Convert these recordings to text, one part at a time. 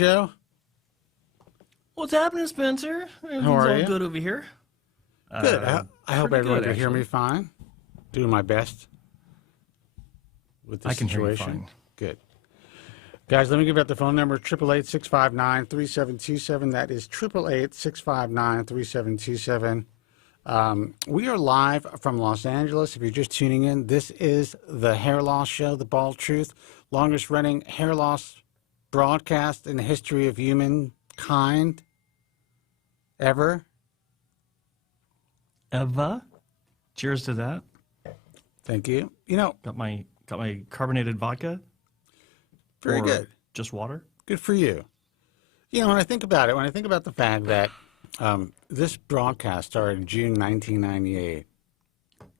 Joe? What's happening, Spencer? Everything's How are all you? good over here. Good. I hope pretty everyone good, can hear me actually. fine. Doing my best with the I can hear you situation. fine. Good. Guys, let me give out the phone number, 888-659-3727. That is 888-659-3727. We are live from Los Angeles. If you're just tuning in, this is the Hair Loss Show, The Bald Truth, longest running hair loss broadcast in the history of humankind ever. Eva, cheers to that. Thank you. You know, Got my carbonated vodka. very or good. Just water. Good for you. You know, when I think about it, when I think about the fact that this broadcast started in June 1998,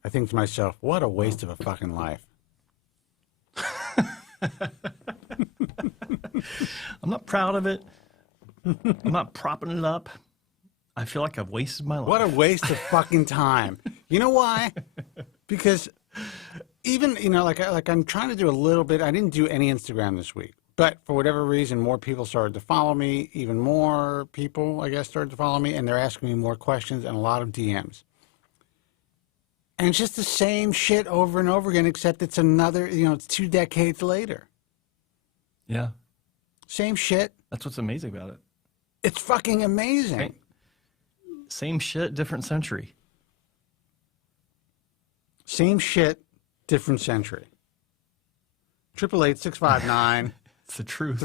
I think to myself, what a waste of a fucking life. I'm not proud of it. I'm not propping it up. I feel like I've wasted my life. What a waste of fucking time. You know why? Because even, you know, like I'm trying to do a little bit. I didn't do any Instagram this week. But for whatever reason, more people started to follow me. Even more people, I guess, started to follow me. And they're asking me more questions and a lot of DMs. And it's just the same shit over and over again, except it's another, you know, it's 2 decades later. Yeah, Same shit. that's what's amazing about it. It's fucking amazing. Same shit, different century. Same shit, different century. 888-659-3727. It's the truth.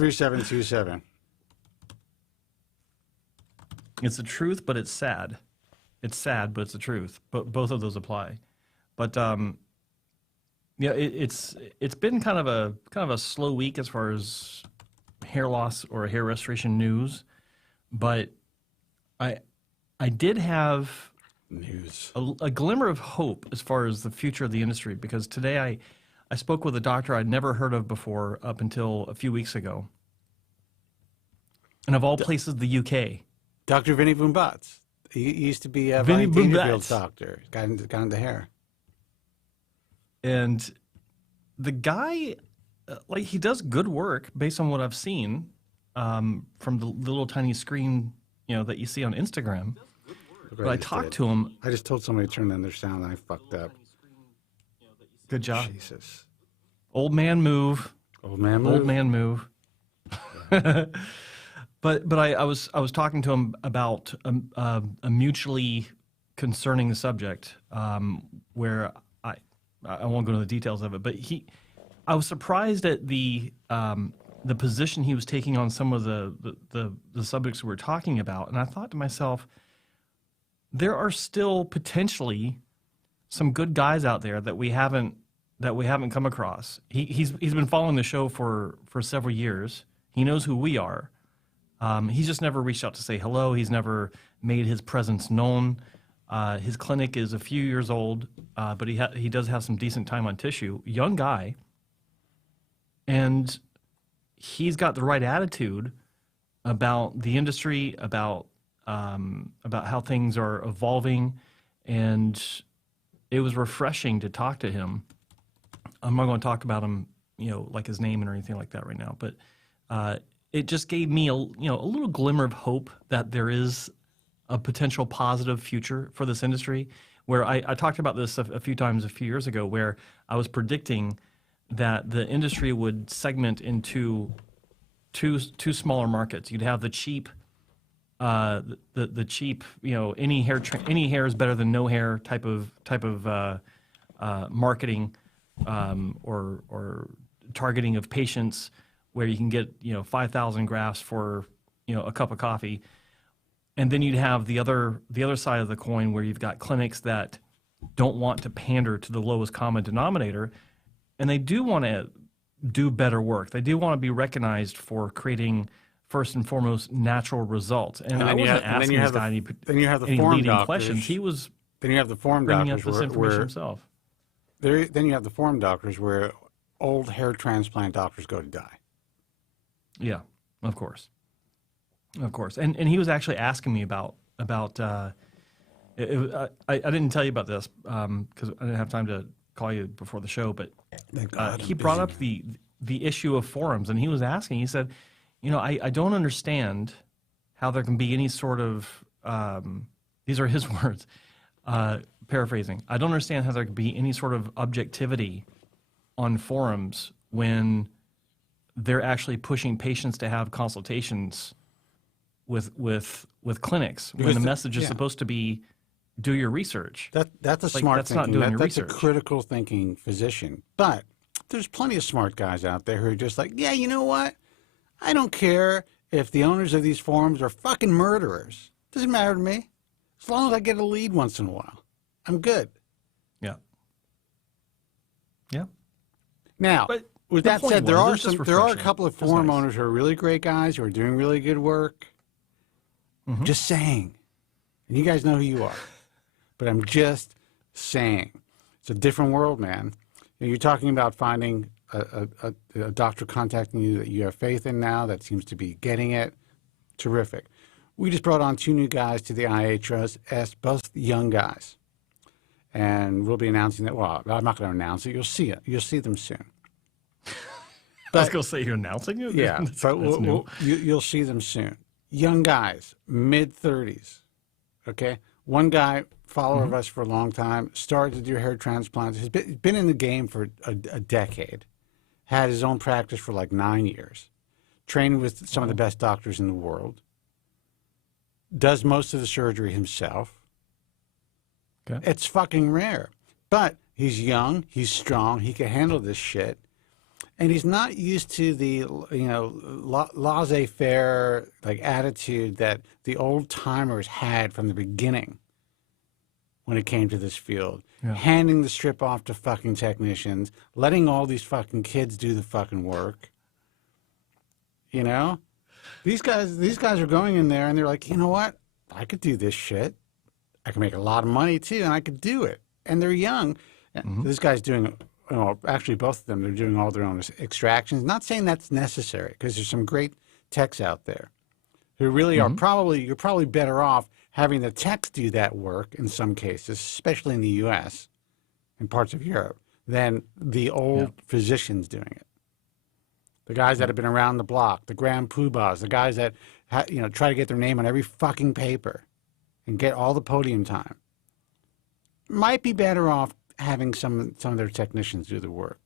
It's the truth, but it's sad. It's sad, but it's the truth. But both of those apply. But yeah, it's been kind of a slow week as far as hair loss or hair restoration news. But I did have News. a glimmer of hope as far as the future of the industry, because today I spoke with a doctor I'd never heard of before up until a few weeks ago. And of all places, the UK. Dr. Vinny Boombatz. He used to be Vinny Vinny Dangerfield's Boombatz. doctor. Got into hair. And the guy, like, he does good work based on what I've seen from the little tiny screen, you know, that you see on Instagram. Look what But I just talked did. to him. I just told somebody to turn down their sound and I fucked up. Good job. Jesus. Old man move. Old man move. Old man move. But I was talking to him about a mutually concerning subject where I won't go into the details of it, but I was surprised at the position he was taking on some of the subjects we were talking about, and I thought to myself, there are still potentially some good guys out there that we haven't come across. He's been following the show for several years. He knows who we are. He's just never reached out to say hello. He's never made his presence known. His clinic is a few years old, but he does have some decent time on tissue. Young guy, and he's got the right attitude about the industry, about how things are evolving, and it was refreshing to talk to him. I'm not going to talk about him, you know, like his name or anything like that right now, but it just gave me a little glimmer of hope that there is a potential positive future for this industry. Where I talked about this a few times a few years ago, where I was predicting that the industry would segment into two smaller markets. You'd have the cheap, the cheap, you know, any hair is better than no hair type of marketing or targeting of patients, where you can get, you know, 5,000 grafts for, you know, a cup of coffee. And then you'd have the other side of the coin, where you've got clinics that don't want to pander to the lowest common denominator, and they do want to do better work. They do want to be recognized for creating, first and foremost, natural results. And I wasn't asking this guy any leading doctors. questions. He was Then you have the form bringing doctors up this information himself. Then you have the form doctors where old hair transplant doctors go to die. Yeah, of course. Of course. And he was actually asking me about I didn't tell you about this because I didn't have time to call you before the show, but Thank God, he I'm brought busy. up the issue of forums, and he was asking, he said, I don't understand how there can be any sort of, these are his words, paraphrasing. I don't understand how there can be any sort of objectivity on forums when they're actually pushing patients to have consultations with clinics when the message is supposed to be do your research. That's a smart that's thinking. not doing your That's research. a critical thinking physician. But there's plenty of smart guys out there who are just like, yeah, you know what? I don't care if the owners of these forums are fucking murderers. Doesn't matter to me. As long as I get a lead once in a while, I'm good. Yeah. Yeah. Now, But with the that point said, was, it was there just are a refreshing. couple of It was forum nice. owners who are really great guys who are doing really good work. Just saying. And you guys know who you are. But I'm just saying. It's a different world, man. You're talking about finding a doctor contacting you that you have faith in now that seems to be getting it. Terrific. We just brought on 2 new guys to the IHS, both young guys. And we'll be announcing that. Well, I'm not going to announce it. You'll see it. You'll see them soon. I was going to say, you're announcing it? Yeah, That's but new. you'll see them soon. Young guys, mid-30s, okay? One guy, follower of us for a long time, started to do hair transplants. He's been in the game for a decade, had his own practice for like 9 years, trained with some of the best doctors in the world, does most of the surgery himself. Okay. It's fucking rare. But he's young, he's strong, he can handle this shit. And he's not used to the, laissez-faire like attitude that the old timers had from the beginning when it came to this field. Yeah. Handing the strip off to fucking technicians, letting all these fucking kids do the fucking work. You know? These guys are going in there and they're like, you know what? I could do this shit. I can make a lot of money too, and I could do it. And they're young. This guy's doing, actually both of them, they're doing all their own extractions. Not saying that's necessary, because there's some great techs out there who really are you're probably better off having the techs do that work in some cases, especially in the U.S. and parts of Europe, than the old physicians doing it. The guys that have been around the block, the grand poobahs, the guys that try to get their name on every fucking paper and get all the podium time, might be better off having some of their technicians do the work.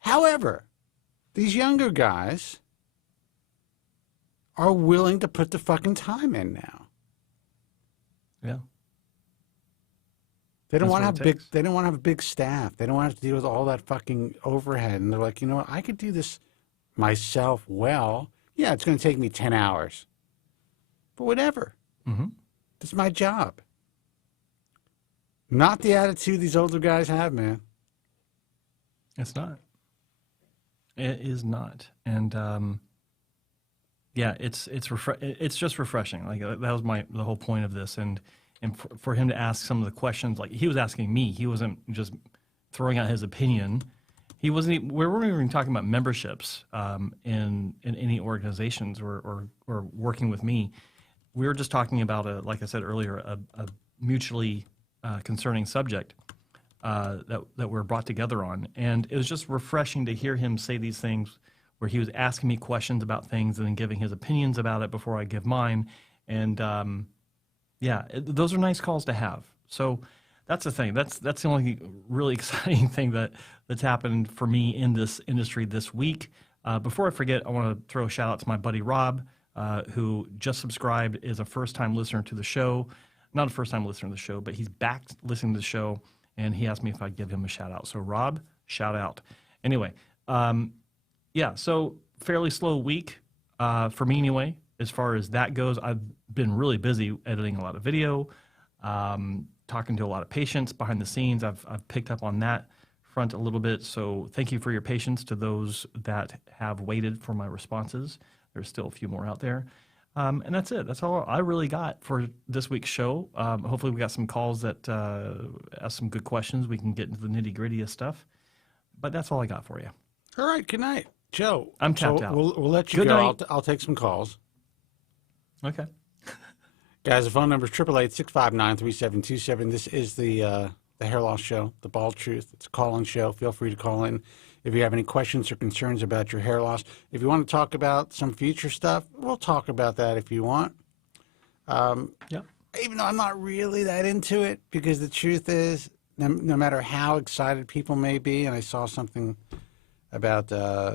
However, these younger guys are willing to put the fucking time in now. Yeah. They don't That's want to what have it big. takes. They don't want to have a big staff. They don't want to have to deal with all that fucking overhead. And they're like, you know what? I could do this myself well. Yeah, it's going to take me 10 hours, but whatever. It's my job. Not the attitude these older guys have, man. It's not. It is not. And it's just refreshing. Like that was the whole point of this. And for him to ask some of the questions, like he was asking me, he wasn't just throwing out his opinion. We weren't even talking about memberships in any organizations or working with me. We were just talking about like I said earlier, a mutually concerning subject that we're brought together on, and it was just refreshing to hear him say these things, where he was asking me questions about things and then giving his opinions about it before I give mine, and those are nice calls to have. So that's the thing. That's the only really exciting thing that's happened for me in this industry this week. Before I forget, I want to throw a shout out to my buddy Rob, who just subscribed, is a first-time listener to the show. Not a first-time listener to the show, but he's back listening to the show, and he asked me if I'd give him a shout-out. So, Rob, shout out. Anyway, so fairly slow week for me anyway, as far as that goes. I've been really busy editing a lot of video, talking to a lot of patients behind the scenes. I've picked up on that front a little bit, so thank you for your patience to those that have waited for my responses. There's still a few more out there. And that's it. That's all I really got for this week's show. Hopefully we got some calls that ask some good questions. We can get into the nitty-gritty of stuff. But that's all I got for you. All right. Good night, Joe. I'm tapped out. We'll let you Good go. night. I'll take some calls. Okay. Guys, the phone number is 888-659-3727. This is the Hair Loss Show, the Bald Truth. It's a call-in show. Feel free to call in If you have any questions or concerns about your hair loss, if you want to talk about some future stuff, we'll talk about that if you want. Yeah. Even though I'm not really that into it, because the truth is, no matter how excited people may be, and I saw something about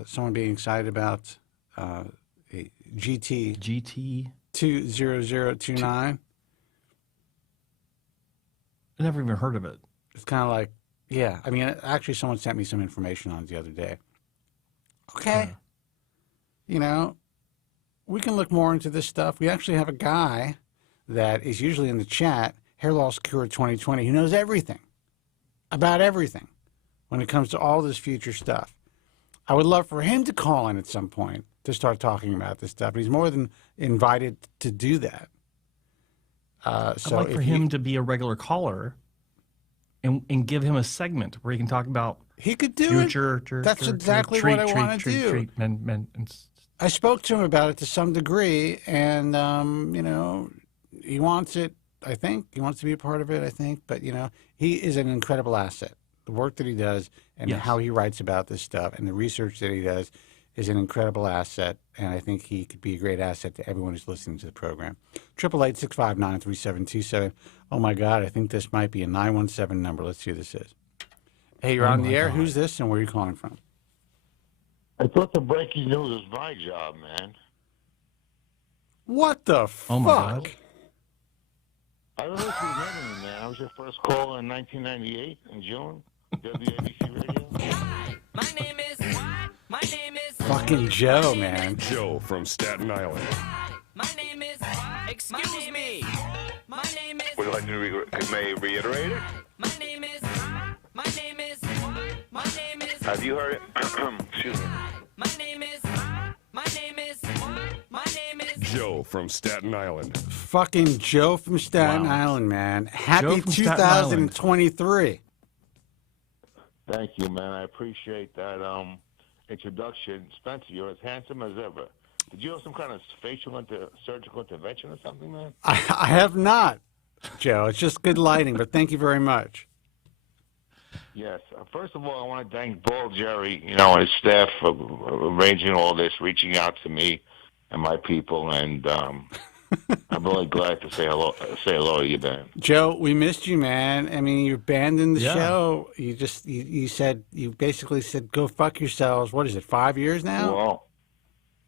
someone being excited about a GT 20029. I never even heard of it. It's kind of like, yeah. I mean, actually, someone sent me some information on it the other day. Okay. You know, we can look more into this stuff. We actually have a guy that is usually in the chat, Hair Loss Cure 2020. He knows everything about everything when it comes to all this future stuff. I would love for him to call in at some point to start talking about this stuff. He's more than invited to do that. I'd like for him to be a regular caller and give him a segment where he can talk about he could do future. That's exactly what I want to do. I spoke to him about it to some degree, and, you know, he wants it, I think. He wants to be a part of it, I think. But, you know, he is an incredible asset. The work that he does and how he writes about this stuff and the research that he does is an incredible asset, and I think he could be a great asset to everyone who's listening to the program. 888-659-3727. Oh, my God, I think this might be a 917 number. Let's see who this is. Hey, you're on the air. God. Who's this, and where are you calling from? I thought the breaking news was my job, man. What the fuck? Oh, my God. I don't know if you remember me, man. I was your first caller in 1998 in June. WABC Radio. My name is... Fucking Joe, man. Joe from Staten Island. My name is... Excuse me. My name is... Would you like to may reiterate it? My name is... My name is... My name is... Have you heard it? Excuse me. My name is... My name is... My name is... Joe from Staten Island. Fucking Joe from Staten Island, man. Happy 2023. Thank you, man. I appreciate that introduction. Spencer, you're as handsome as ever. Did you have some kind of surgical intervention or something, man? I have not, Joe. It's just good lighting, but thank you very much. Yes. First of all, I want to thank Bald Jerry, you know, and his staff for arranging all this, reaching out to me and my people, and I'm really glad to say hello to you, man. Joe, we missed you, man. I mean, you abandoned the show. You just, you basically said, go fuck yourselves. What is it, 5 years now?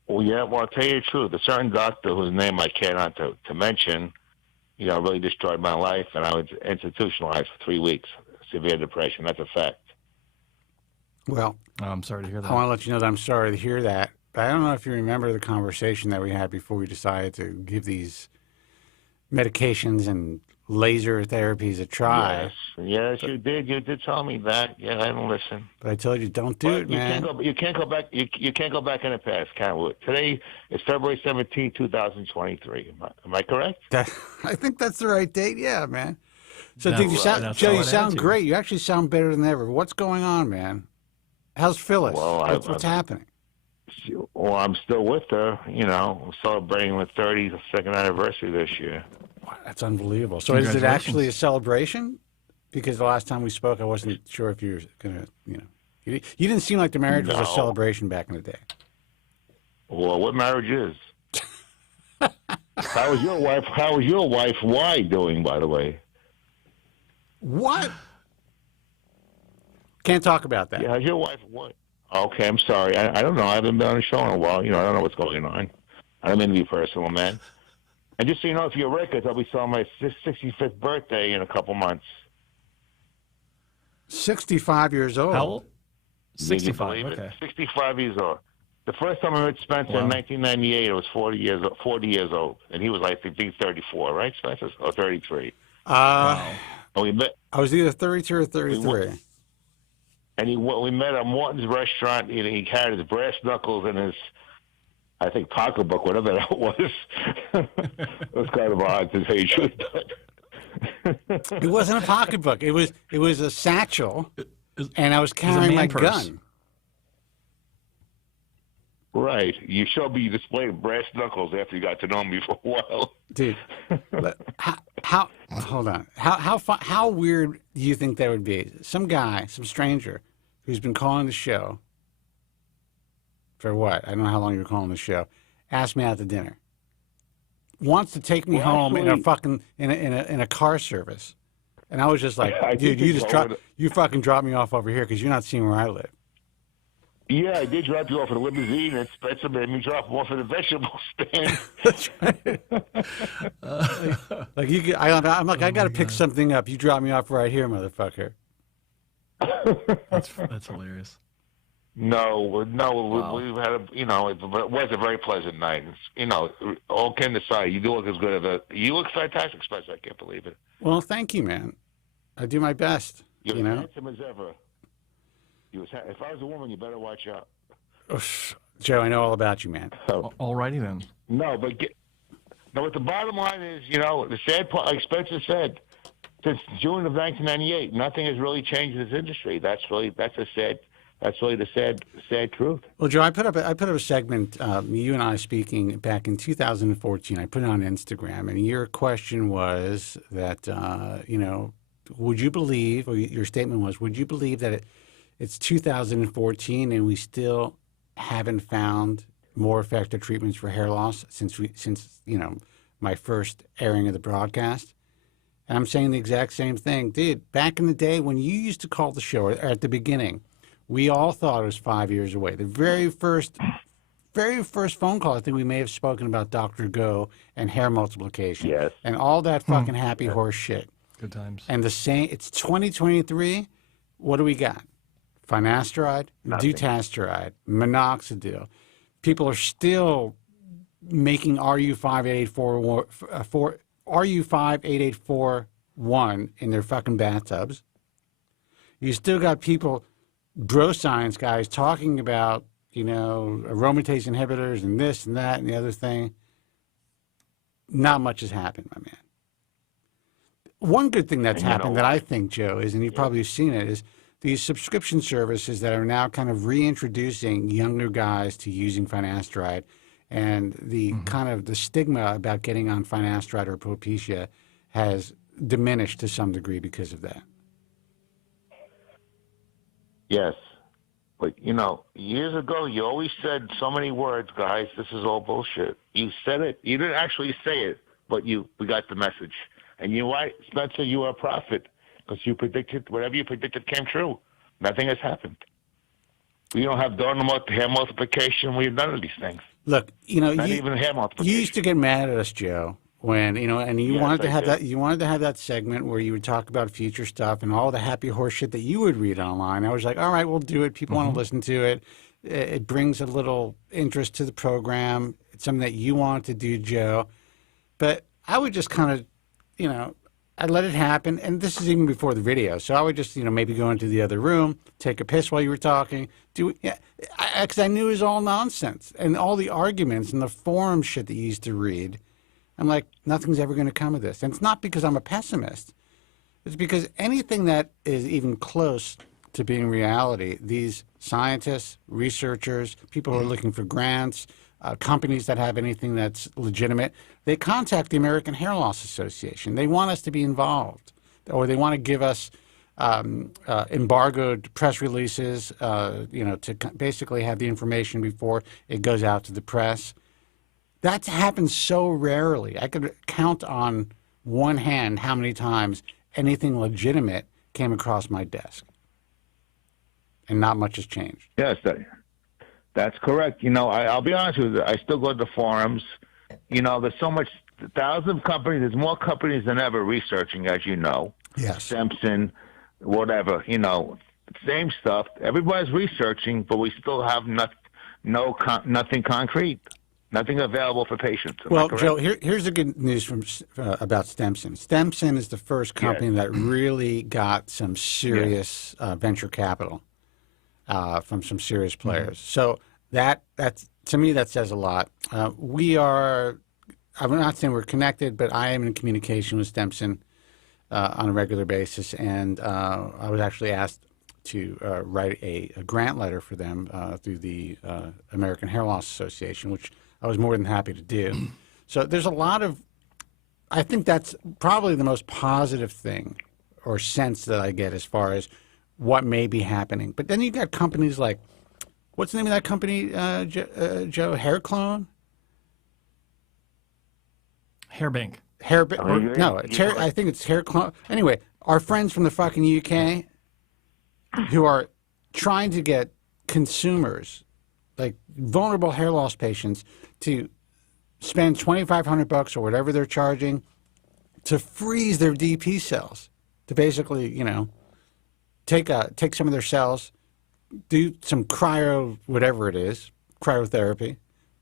Well, yeah, well, I'll tell you the truth. A certain doctor whose name I cannot to mention, you know, really destroyed my life, and I was institutionalized for 3 weeks. Severe depression. That's a fact. Well, I'm sorry to hear that. I want to let you know that I'm sorry to hear that. But I don't know if you remember the conversation that we had before we decided to give these medications and laser therapies a try. Yes, you did. You did tell me that. Yeah, I didn't listen. But I told you, don't do it, man. You can't go back. You can't go back in the past, can we? Today is February 17, 2023. Am I correct? I think that's the right date. Yeah, man. So, That's dude, Joe, you sound great. You actually sound better than ever. What's going on, man? How's Phyllis? Well, what's happening? Well, I'm still with her. You know, we're celebrating the 32nd anniversary this year. Wow, that's unbelievable. So, is it actually a celebration? Because the last time we spoke, I wasn't sure if you were going to, you know, you didn't seem like the marriage was a celebration back in the day. Well, what marriage is? How was your wife? How was your wife? Why doing, by the way? What? Can't talk about that. Yeah, how's your wife? What? Okay, I'm sorry. I don't know. I haven't been on the show in a while. You know, I don't know what's going on. I don't mean to be personal, man. And just so you know, if you're records, I'll be celebrating my 65th birthday in a couple months. 65 years old. How old? 65. Okay. 65 years old. The first time I met Spencer in 1998, I was 40 years old, and he was like, I think 34, right, Spencer, or 33. Wow. And we met. I was either 32 or 33. And we met at Morton's restaurant. He had his brass knuckles in his, I think, pocketbook, whatever that was. It was kind of odd to say the truth. It wasn't a pocketbook. It was a satchel, and I was carrying my gun. Right. You showed me you displayed brass knuckles after you got to know me for a while. Dude, how hold on. How weird do you think that would be? Some guy, some stranger, who's been calling the show, for what? I don't know how long you were calling the show. Asked me out to dinner. Wants to take me home in a actually- fucking in a car service, and I was just like, I dude, think you fucking drop me off over here because you're not seeing where I live. Yeah, I did drop you off in a limousine, and Spencer made me drop him off at a vegetable stand. Like I'm like, I got to pick something up. You drop me off right here, motherfucker. That's hilarious. No, we've had it was a very pleasant night. All kidding aside, you do look as good as you look fantastic, Spencer. I can't believe it. Well, thank you, man. I do my best. You're You as know. handsome as ever. If I was a woman, you better watch out. Joe, I know all about you, man. Alrighty then. No, but the bottom line is, the sad part, like Spencer said, since June of 1998, nothing has really changed in this industry. That's really the sad truth. Well, Joe, I put up a segment, you and I speaking back in 2014. I put it on Instagram, and your question was that, would you believe, or your statement was, would you believe that it's 2014 and we still haven't found more effective treatments for hair loss since my first airing of the broadcast? And I'm saying the exact same thing. Dude, back in the day when you used to call the show, or at the beginning, we all thought it was 5 years away. The very first phone call, I think we may have spoken about Dr. Go and hair multiplication. Yes. And all that fucking happy horse shit. Good times. And it's 2023. What do we got? Finasteride, dutasteride, minoxidil. People are still making RU58841 in their fucking bathtubs. You still got people, bro science guys, talking about, aromatase inhibitors and this and that and the other thing. Not much has happened, my man. One good thing that's happened that I think, Joe, is, and you've probably seen it, is these subscription services that are now kind of reintroducing younger guys to using finasteride, and the kind of the stigma about getting on finasteride or Propecia has diminished to some degree because of that. Yes. But, years ago, you always said so many words, guys, this is all bullshit. You said it. You didn't actually say it, but we got the message. And you know what, Spencer, you are a prophet, because you predicted, whatever you predicted came true. Nothing has happened. We don't have hair multiplication. We've none of these things. Look, Not even hair multiplication. you used to get mad at us, Joe, when and you Yes, wanted to I have did. that. You wanted to have that segment where you would talk about future stuff and all the happy horse shit that you would read online. I was like, all right, we'll do it. People want to listen to it. It brings a little interest to the program. It's something that you wanted to do, Joe. But I would just kind of, I'd let it happen. And this is even before the video. So I would just, maybe go into the other room, take a piss while you were talking. Because I knew it was all nonsense. And all the arguments and the forum shit that you used to read. I'm like, nothing's ever going to come of this. And it's not because I'm a pessimist. It's because anything that is even close to being reality, these scientists, researchers, people who are looking for grants, companies that have anything that's legitimate, they contact the American Hair Loss Association. They want us to be involved, or they want to give us embargoed press releases, to basically have the information before it goes out to the press. That's happened so rarely. I could count on one hand how many times anything legitimate came across my desk. And not much has changed. Yes, that's correct. I'll be honest with you. I still go to the forums. There's so much, thousands of companies. There's more companies than ever researching, as you know. Yes. Simpson, whatever, same stuff. Everybody's researching, but we still have nothing concrete. Nothing available for patients. Am I Well, correct? Joe, here's the good news about Stemson. Stemson is the first company that really got some serious venture capital from some serious players. So that's to me, that says a lot. I'm not saying we're connected, but I am in communication with Stemson on a regular basis, and I was actually asked to write a grant letter for them through the American Hair Loss Association, which I was more than happy to do. So there's a lot of, I think that's probably the most positive thing or sense that I get as far as what may be happening. But then you got companies like, what's the name of that company, Joe? Hair Clone? Hairbank. Hair, mean, no, it's hair, I think it's Hair Clone. Anyway, our friends from the fucking UK who are trying to get consumers, like vulnerable hair loss patients, to spend $2,500 or whatever they're charging to freeze their DP cells, to basically, take some of their cells, do some whatever it is, cryotherapy,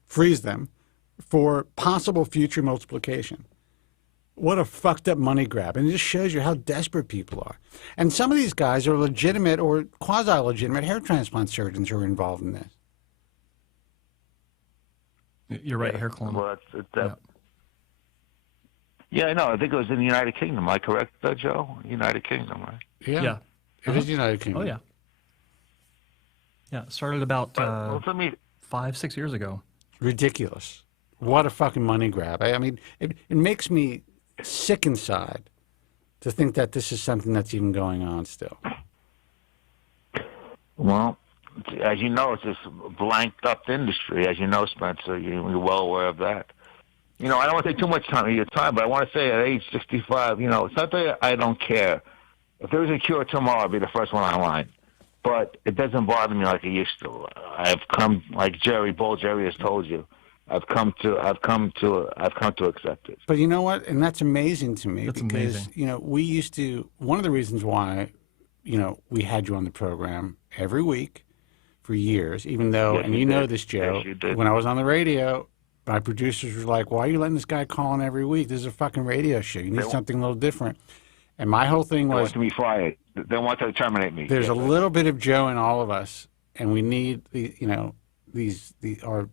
freeze them for possible future multiplication. What a fucked up money grab. And it just shows you how desperate people are. And some of these guys are legitimate or quasi-legitimate hair transplant surgeons who are involved in this. You're right, hair clone. Well, yeah, I know. I think it was in the United Kingdom. Am I correct, Joe? United Kingdom, right? Yeah. It is United Kingdom. Oh, yeah. Yeah, it started about Well, let me 5-6 years ago. Ridiculous. What a fucking money grab. I mean, it makes me sick inside to think that this is something that's even going on still. Well, as you know, it's this blanked up industry. As you know, Spencer, you're well aware of that. I don't want to take too much time of your time, but I want to say at age 65, it's not that I don't care. If there was a cure tomorrow, I'd be the first one online. But it doesn't bother me like it used to. I've come, like Bull Jerry has told you, I've come to accept it. But you know what? And that's amazing to me. That's because, amazing. we used to, one of the reasons why, we had you on the program every week for years, even though, Yes, and you you know did. this, Joe, Yes, you did. when I was on the radio, my producers were like, why are you letting this guy call in every week? This is a fucking radio show. You need something a little different. And my whole thing They was, want to be fired. They want to terminate me. there's a Yes, little bit of Joe in all of us, and we need our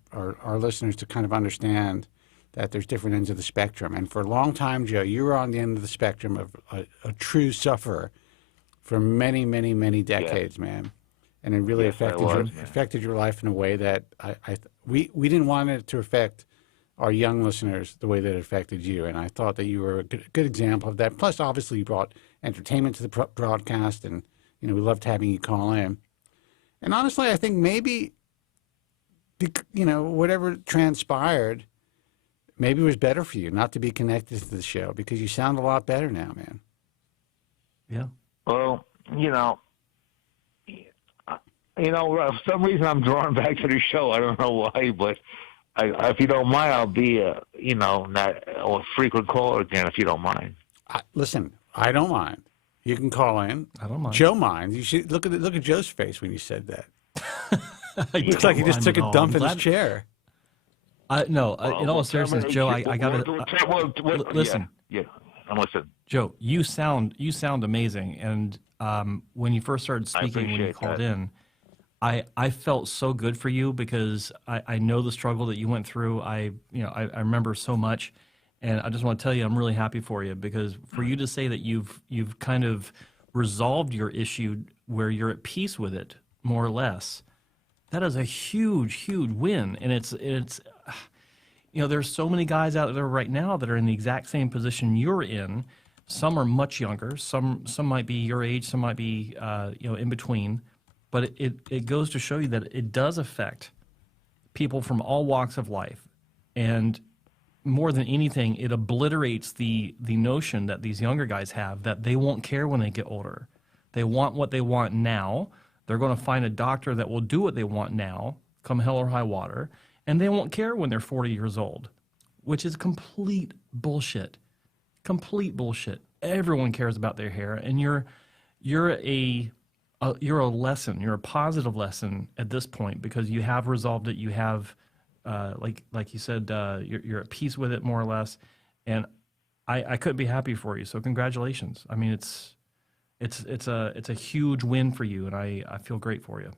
listeners to kind of understand that there's different ends of the spectrum. And for a long time, Joe, you were on the end of the spectrum of a true sufferer for many, many, many decades, man. And it really Yes, I was, man. affected your life in a way that we didn't want it to affect our young listeners the way that it affected you. And I thought that you were a good example of that. Plus, obviously, you brought entertainment to the broadcast, and we loved having you call in. And honestly, I think maybe, whatever transpired, maybe it was better for you not to be connected to the show, because you sound a lot better now, man. Yeah. Well, for some reason I'm drawn back to the show. I don't know why, but if you don't mind, I'll be a frequent caller again if you don't mind. Listen, I don't mind. You can call in. I don't mind. Joe minds. You should look at Joe's face when you said that. I Looks like he just took a dump in his chair. in all seriousness, Joe, I got to listen. Yeah, I'm listening. Joe, you sound amazing, and when you first started speaking, when you appreciate called that. in, I felt so good for you, because I know the struggle that you went through. I remember so much, and I just want to tell you I'm really happy for you, because for you to say that you've kind of resolved your issue where you're at peace with it, more or less, that is a huge win. And it's there's so many guys out there right now that are in the exact same position you're in. Some are much younger, some might be your age, some might be in between. But it goes to show you that it does affect people from all walks of life. And more than anything, it obliterates the notion that these younger guys have that they won't care when they get older. They want what they want now. They're going to find a doctor that will do what they want now, come hell or high water, and they won't care when they're 40 years old, which is complete bullshit. Complete bullshit. Everyone cares about their hair, and you're a lesson. You're a positive lesson at this point, because you have resolved it. You have, like you said, you're at peace with it, more or less. And I couldn't be happy for you. So congratulations. I mean, it's a huge win for you, and I feel great for you.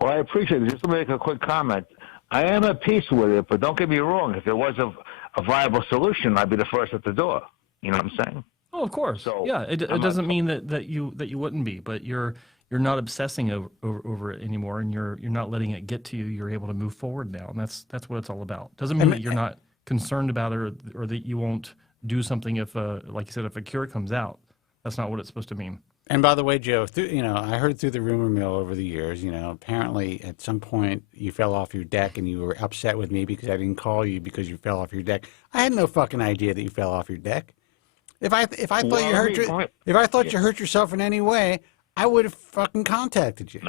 Well, I appreciate it. Just to make a quick comment, I am at peace with it, but don't get me wrong. If there was a viable solution, I'd be the first at the door. You know what I'm saying? Oh, of course. So, yeah, it doesn't mean that you wouldn't be, but you're not obsessing over it anymore, and you're not letting it get to you. You're able to move forward now, and that's what it's all about. Doesn't mean that you're not concerned about it, or that you won't do something if, like you said, if a cure comes out. That's not what it's supposed to mean. And by the way, Joe, I heard through the rumor mill over the years, apparently at some point you fell off your deck and you were upset with me because I didn't call you because you fell off your deck. I had no fucking idea that you fell off your deck. If I thought if I thought you hurt yourself in any way, I would have fucking contacted you.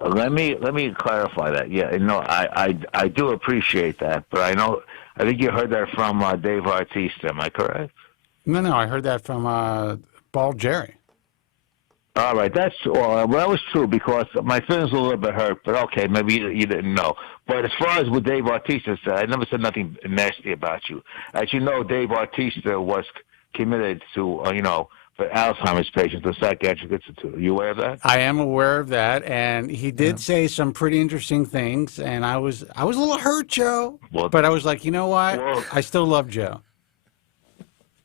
Let me clarify that. Yeah, no, I do appreciate that, but I think you heard that from Dave Artista. Am I correct? No, I heard that from Bald Jerry. All right, that was true because my feelings were a little bit hurt, but okay, maybe you didn't know. But as far as what Dave Artista said, I never said nothing nasty about you. As you know, Dave Artista was committed to, for Alzheimer's patients, the Psychiatric Institute. Are you aware of that? I am aware of that, and he did say some pretty interesting things, and I was a little hurt, Joe. But I was like, you know what? I still love Joe.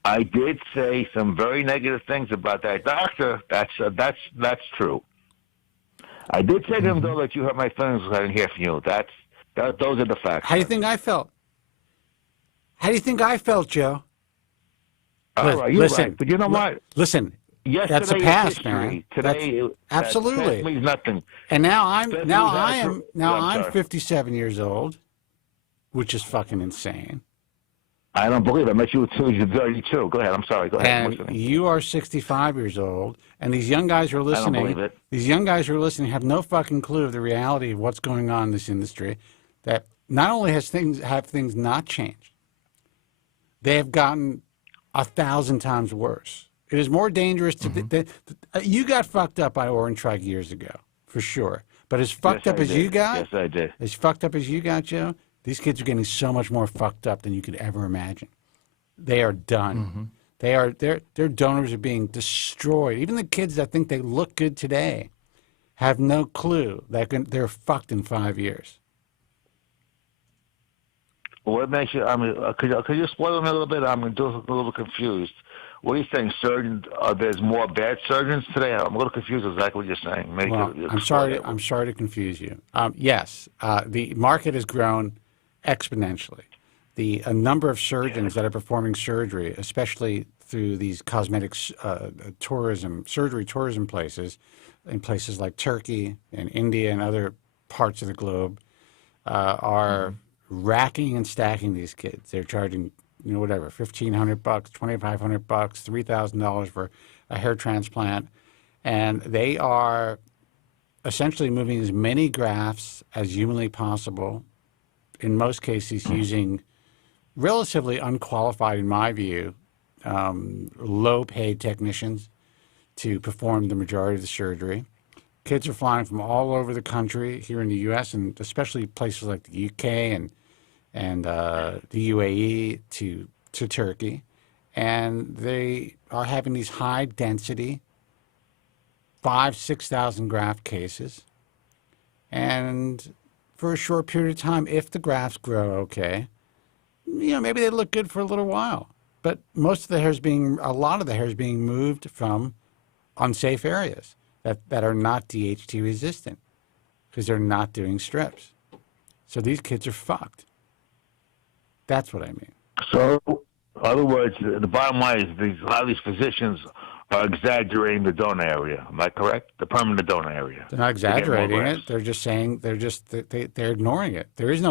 I did say some very negative things about that doctor. That's true. I did say to him though that you hurt my feelings because I didn't hear from you. Those are the facts. How do you think I felt? How do you think I felt, Joe? All right, you're right. But you know what? Listen, that's the past, man. Today, absolutely that means nothing. And now I'm 57 years old, which is fucking insane. I don't believe it. I met you as soon as you're 32. Go ahead. I'm sorry. Go ahead. And you are 65 years old, and these young guys who are listening. I don't believe it. These young guys who are listening have no fucking clue of the reality of what's going on in this industry. That not only have things not changed, they have gotten 1,000 times worse. It is more dangerous to. You got fucked up by Orange Trike years ago, for sure. But as fucked up as you got, yes, I did. As fucked up as you got, Joe. These kids are getting so much more fucked up than you could ever imagine. They are done. Their donors are being destroyed. Even the kids that think they look good today have no clue that they're fucked in 5 years. What makes you? I mean, could you spoil me a little bit? I'm a little confused. What are you saying, surgeons? There's more bad surgeons today. I'm a little confused exactly what you're saying. Maybe I'm sorry to confuse you. Yes, the market has grown exponentially. The number of surgeons that are performing surgery, especially through these cosmetic surgery tourism places, in places like Turkey and India and other parts of the globe, are racking and stacking these kids. They're charging, whatever, $1,500, $2,500, $3,000 for a hair transplant, and they are essentially moving as many grafts as humanly possible. In most cases, using relatively unqualified, in my view, low-paid technicians to perform the majority of the surgery. Kids are flying from all over the country here in the U.S. and especially places like the U.K. and the UAE to Turkey, and they are having these high-density 5,000-6,000 graft cases, and for a short period of time, if the grafts grow okay, maybe they look good for a little while. But a lot of the hair is being moved from unsafe areas that are not DHT resistant because they're not doing strips. So these kids are fucked. That's what I mean. So, in other words, the bottom line is a lot of these physicians are exaggerating the donor area. Am I correct? The permanent donor area. They're not exaggerating it. They're just saying they're ignoring it. There is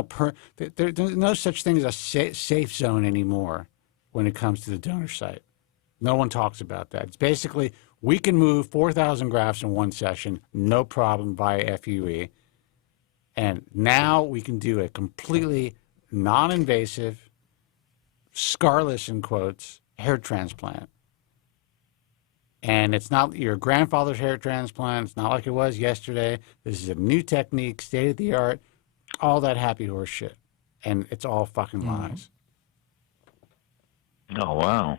there's no such thing as a safe zone anymore when it comes to the donor site. No one talks about that. It's basically we can move 4,000 grafts in one session, no problem, via FUE, and now we can do a completely non-invasive, scarless in quotes, hair transplant. And it's not your grandfather's hair transplant. It's not like it was yesterday. This is a new technique, state of the art, all that happy horse shit. And it's all fucking lies. Oh, wow.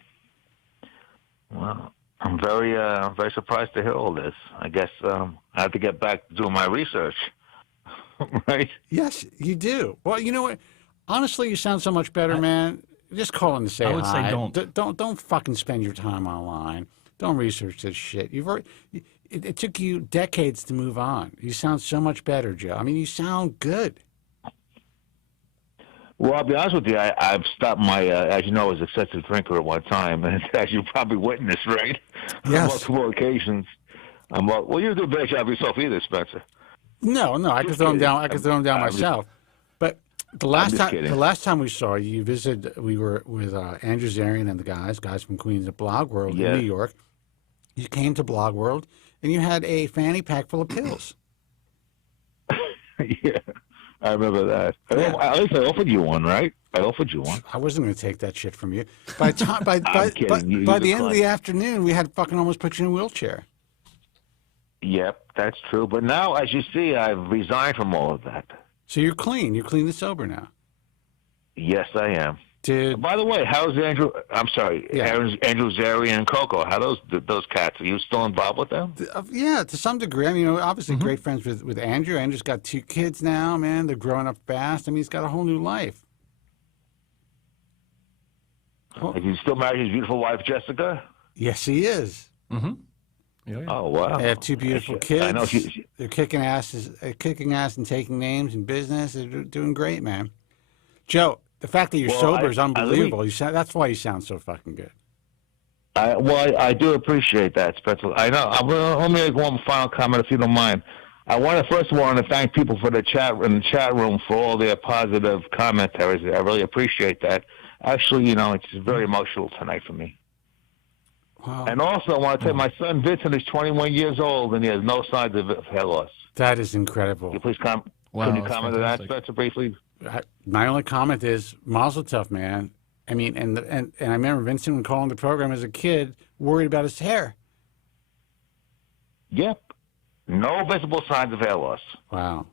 Well, I'm very surprised to hear all this. I guess I have to get back to doing my research. Right? Yes, you do. Well, you know what? Honestly, you sound so much better, man. Just call in to say hi. I would say don't fucking spend your time online. Don't research this shit. It took you decades to move on. You sound so much better, Joe. I mean, you sound good. Well, I'll be honest with you. I've stopped my, as you know, I was an excessive drinker at one time, and as you probably witnessed, right? Yes. On multiple occasions. Well, you do a better job yourself either, Spencer. No, I could throw him down. I could throw him down myself. But the last time we saw you, you visited. We were with Andrew Zarian and the guys from Queens at Blog World in New York. You came to Blog World, and you had a fanny pack full of pills. Yeah, I remember that. Yeah. At least I offered you one, right? I offered you one. I wasn't going to take that shit from you. By the end of the afternoon, we had fucking almost put you in a wheelchair. Yep, that's true. But now, as you see, I've resigned from all of that. So you're clean. You're clean and sober now. Yes, I am. By the way, how's Andrew? I'm sorry, Andrew Zarian and Coco. How those cats? Are you still involved with them? Yeah, to some degree. I mean, obviously, great friends with Andrew. Andrew's got 2 kids now. Man, they're growing up fast. I mean, he's got a whole new life. Is he still married to his beautiful wife, Jessica? Yes, he is. Mm-hmm. Yeah. Oh wow! They have 2 beautiful kids. I know they're kicking ass and taking names in business. They're doing great, man. Joe, the fact that you're sober is unbelievable. That's why you sound so fucking good. I do appreciate that, Spencer. I know. Let me make one final comment, if you don't mind. I want to thank people for the chat room for all their positive commentaries. I really appreciate that. Actually, it's very emotional tonight for me. Wow. And also, I want to tell you, my son Vincent is 21 years old, and he has no signs of hair loss. That is incredible. Can you please comment on that, Spencer, briefly? My only comment is mazel tov, man. I mean, and I remember Vincent when calling the program as a kid, worried about his hair. Yep. No visible signs of hair loss. Wow.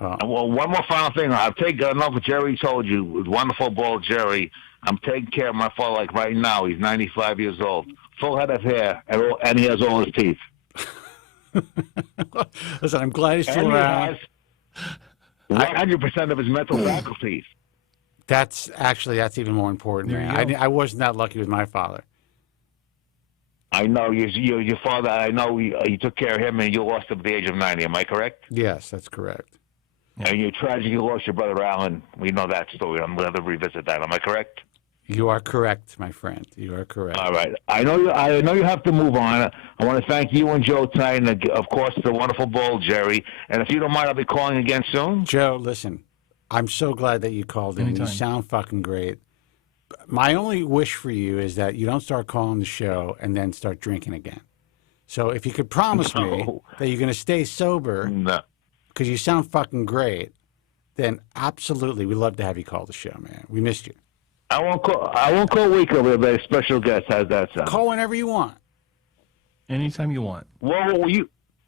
Well, one more final thing. I don't know if Jerry told you, wonderful bald Jerry, I'm taking care of my father like right now. He's 95 years old. Full head of hair, and he has all his teeth. Listen, I'm glad he's still around. 100% of his mental faculties. That's even more important, man. I wasn't that lucky with my father. I know your father. I know you took care of him, and you lost him at the age of 90. Am I correct? Yes, that's correct. And you tragically lost your brother Alan. We know that story. I'm going to revisit that. Am I correct? You are correct, my friend. You are correct. All right. I know you have to move on. I want to thank you and Joe tonight, and of course the wonderful bald Jerry. And if you don't mind, I'll be calling again soon. Joe, listen, I'm so glad that you called in. Anytime. You sound fucking great. My only wish for you is that you don't start calling the show and then start drinking again. So if you could promise me that you're going to stay sober, because you sound fucking great, then absolutely, we'd love to have you call the show, man. We missed you. I won't call weekly. We'll be a special guest. How's that sound? Call whenever you want. Anytime you want. One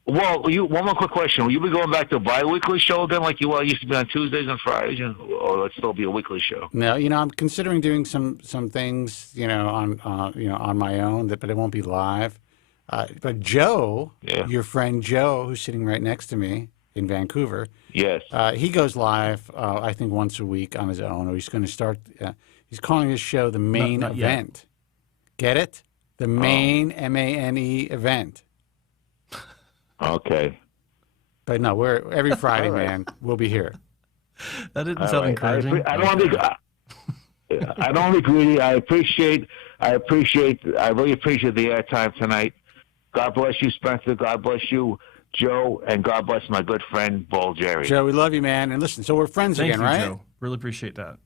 more quick question. Will you be going back to a bi-weekly show again, like you used to be on Tuesdays and Fridays, or will it still be a weekly show? No, I'm considering doing some things, on my own, but it won't be live. But Joe, your friend Joe, who's sitting right next to me in Vancouver, yes, he goes live, I think once a week on his own, or he's going to start. He's calling his show the Main Event. Get it? The Main MANE event. Okay. But no, we're every Friday, man. We'll be here. That didn't sound encouraging. I don't want to be. I don't want to be greedy. I really appreciate the airtime tonight. God bless you, Spencer. God bless you, Joe, and God bless my good friend, Bald Jerry. Joe, we love you, man. And listen, so we're friends again, right? Joe. Really appreciate that.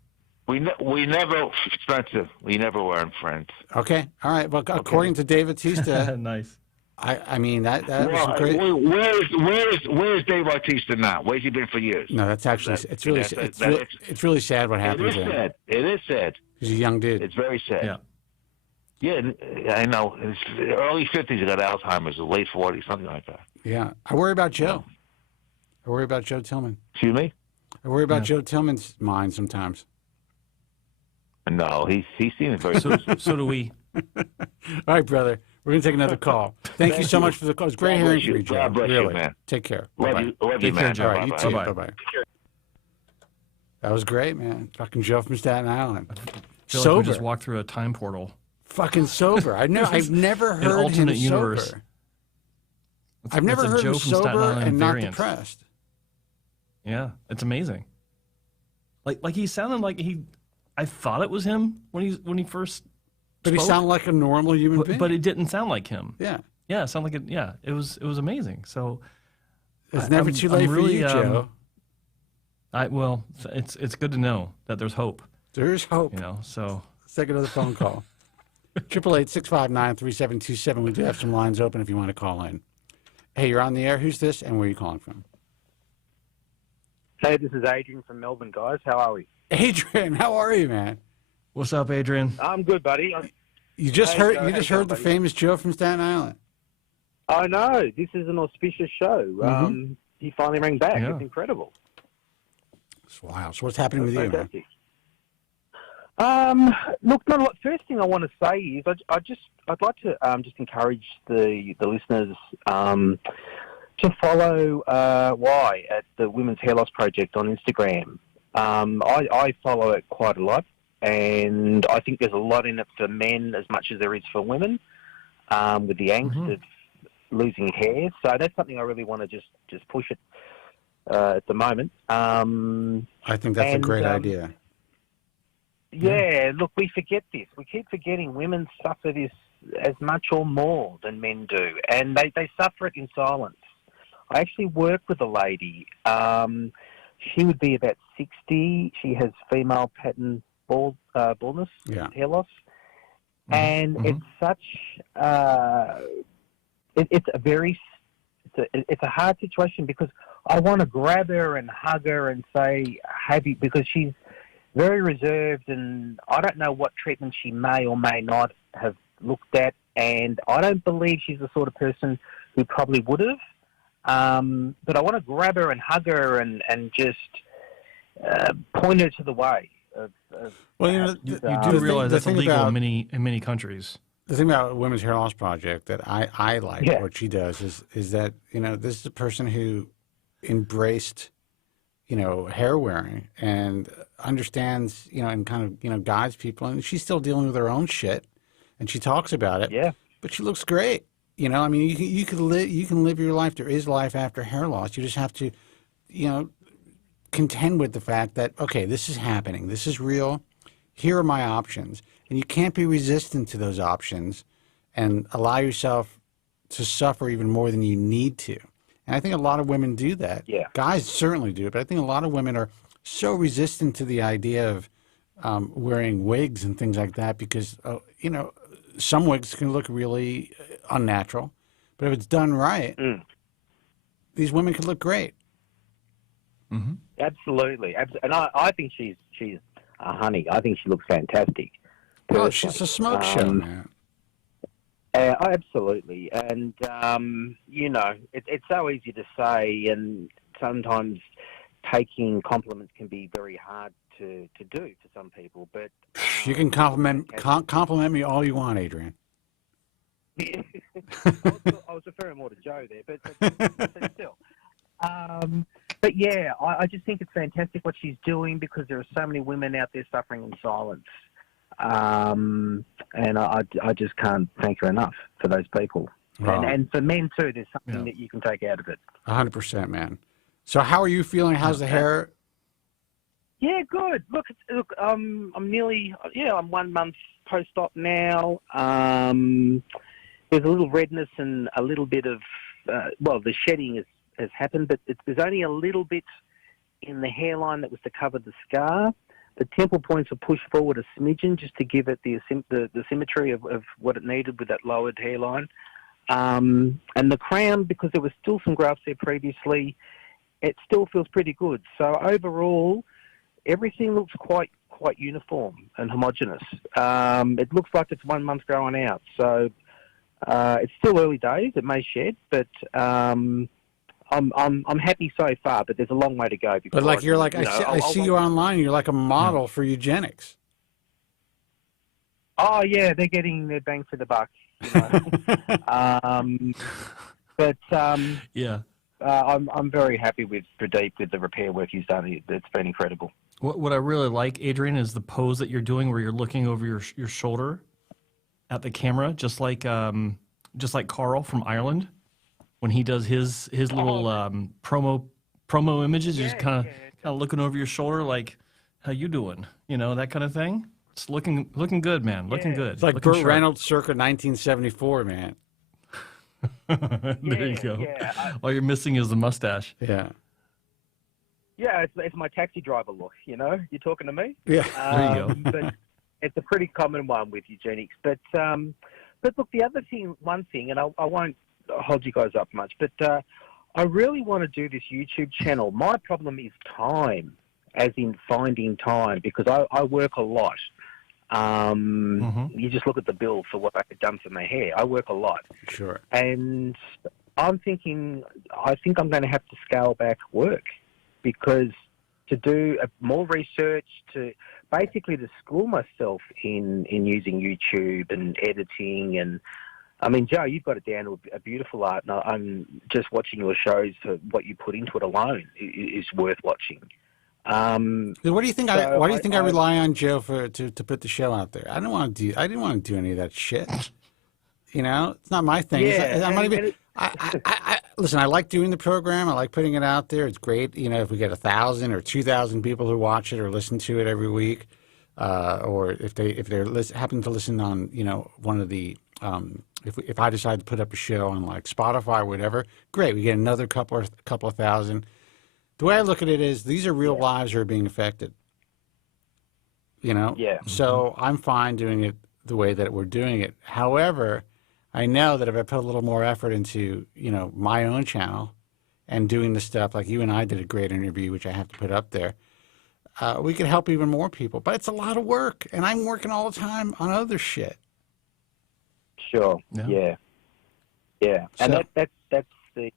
We never, Spencer, we never weren't friends. Okay. All right. Well, according to Dave Bautista, Nice. I mean, that was great. Where's Dave Bautista now? Where's he been for years? No, that's actually, it's really sad what happened to him. It is sad. He's a young dude. It's very sad. Yeah. Yeah, I know. In his early 50s, he got Alzheimer's, or late 40s, something like that. Yeah. I worry about Joe. I worry about Joe Tillman. Excuse me? I worry about Joe Tillman's mind sometimes. No, he seems very So do we. All right, brother. We're going to take another call. Thank you so much for the call. It's great hearing from you, Joe. God bless really. you, man. Take care. Love Bye-bye. you, Joe. Take care, Man. Joe. All right, you too. Bye-bye. Bye-bye. That was great, man. Fucking Joe from Staten Island. Feel Sober. like we just walked through a time portal. Fucking sober. I've never heard alternate him universe. sober. I've never It's a heard Joe him from Staten sober Island and not variant. depressed. Yeah, it's amazing. Like he sounded like I thought it was him when he first. But he spoke, sounded like a normal human being. but it didn't sound like him. yeah. Yeah, it sounded like it. Yeah, it was amazing. So It's never I'm- too I'm late for really, you, Joe. well, it's good to know that there's hope. There's hope. You know, so Let's take another phone call. 888-659-3727. We do have some lines open if you want to call in. Hey, you're on the air. Who's this, and where are you calling from? Hey, this is Adrian from Melbourne, guys. How are we? Adrian, how are you, man? what's up, Adrian? I'm good, buddy. You just Hey, heard Joe, you how just you heard the going, buddy? famous Joe from Staten Island. I know. This is an auspicious show. He finally rang back. Yeah. It's incredible. It's wild. So what's happening with you, man? Fantastic. Look, no, look, first thing I want to say is I'd like to just encourage the listeners to follow Y at the Women's Hair Loss Project on Instagram. I follow it quite a lot, and I think there's a lot in it for men as much as there is for women, with the angst of losing hair. So that's something I really want to just push it at the moment. I think that's a great idea. Yeah, look, we forget this. We keep forgetting women suffer this as much or more than men do, and they suffer it in silence. I actually work with a lady. She would be about 60. She has female pattern baldness, hair loss, and it's such. It's a hard situation because I want to grab her and hug her and say, "Have you?" Because she's very reserved, and I don't know what treatment she may or may not have looked at, and I don't believe she's the sort of person who probably would have. But I want to grab her and hug her and just point her to the way. Well, you know, You the do realize that's thing illegal about- in many countries. The thing about Women's Hair Loss Project that I like Yeah. what she does is that, you know, this is a person who embraced, you know, hair wearing and understands, you know, and kind of, you know, guides people. And she's still dealing with her own shit, and she talks about it. Yeah. But she looks great. You know, I mean, you can live your life. There is life after hair loss. You just have to, you know, contend with the fact that, okay, this is happening. This is real. Here are my options. And you can't be resistant to those options and allow yourself to suffer even more than you need to. And I think a lot of women do that. Yeah. Guys certainly do, but I think a lot of women are so resistant to the idea of wearing wigs and things like that because, you know, some wigs can look really unnatural. But if it's done right, these women can look great. Absolutely. And I think she's a honey. I think she looks fantastic. Oh, personally. she's a smoke show, man. Absolutely. And, you know, it's so easy to say, and sometimes taking compliments can be very hard to do for some people. But You can compliment me all you want, Adrian. I was referring more to Joe there, but still. But yeah, I just think it's fantastic what she's doing because there are so many women out there suffering in silence. And I just can't thank her enough for those people. Wow. And for men too, there's something that you can take out of it. 100%, man. So how are you feeling? How's the hair? Yeah, good. Look, I'm nearly, I'm 1 month post-op now. There's a little redness and a little bit of, the shedding has happened, but there's only a little bit in the hairline that was to cover the scar. The temple points were pushed forward a smidgen just to give it the symmetry of what it needed with that lowered hairline. And the crown, because there was still some grafts there previously, it still feels pretty good. So overall, everything looks quite uniform and homogeneous. It looks like it's 1 month growing out. So it's still early days. It may shed, but I'm happy so far. But there's a long way to go. But like you're like, I see you online. You're like a model for eugenics. Oh yeah, they're getting their bang for the buck. Yeah. I'm very happy with Pradeep with the repair work he's done. It's been incredible. What I really like, Adrian, is the pose that you're doing where you're looking over your shoulder at the camera, just like Carl from Ireland when he does his little promo images. You're just kind of looking over your shoulder, like How you doing? You know, that kind of thing. It's looking good, man. Looking good. It's like looking Burt sharp. Reynolds circa 1974, man. There you go. Yeah, All you're missing is the mustache. Yeah. yeah, it's my taxi driver look. You know, you're talking to me. Yeah. There you go. But it's a pretty common one with eugenics. But look, the other thing, one thing, and I won't hold you guys up much, but I really want to do this YouTube channel. My problem is time, as in finding time, because I work a lot. You just look at the bill for what I've done for my hair. I work a lot. Sure. And I think I'm going to have to scale back work, because to do more research, to basically to school myself in using YouTube and editing. And I mean, Joe, you've got it down to a beautiful art, and I'm just watching your shows for what you put into it alone is worth watching. What do you think? Why do you think I rely on Joe to put the show out there? I didn't want to do any of that shit. You know, it's not my thing. Yeah, I'm not even. Listen. I like doing the program. I like putting it out there. It's great. You know, if we get 1,000 or 2,000 people who watch it or listen to it every week, or if they're happen to listen on, you know, one of the if I decide to put up a show on like Spotify or whatever, great. We get another couple of thousand. The way I look at it is these are real lives that are being affected. You know? Yeah. So I'm fine doing it the way that we're doing it. However, I know that if I put a little more effort into, you know, my own channel and doing the stuff like you and I did a great interview, which I have to put up there, we could help even more people. But it's a lot of work, and I'm working all the time on other shit. Sure. Yeah. Yeah. And So- that's the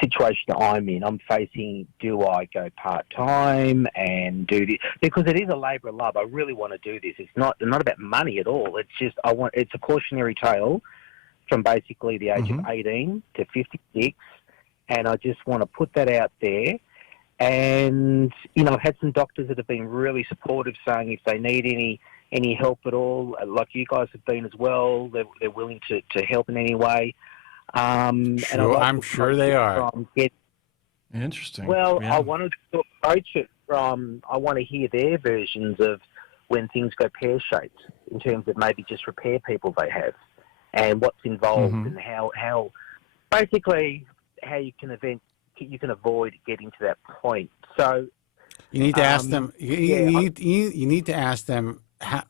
situation I'm in. I'm facing, do I go part-time and do this? Because it is a labour of love. I really want to do this. It's not about money at all. It's just, it's a cautionary tale from basically the age of 18 to 56. And I just want to put that out there. And, you know, I've had some doctors that have been really supportive, saying if they need any help at all, like you guys have been as well, they're willing to help in any way. Sure, I'm sure they are. Interesting. Well, Yeah. I wanted to approach it from, I want to hear their versions of when things go pear-shaped in terms of maybe just repair people they have and what's involved and how basically how you can avoid getting to that point. So You need to ask them. You need to ask them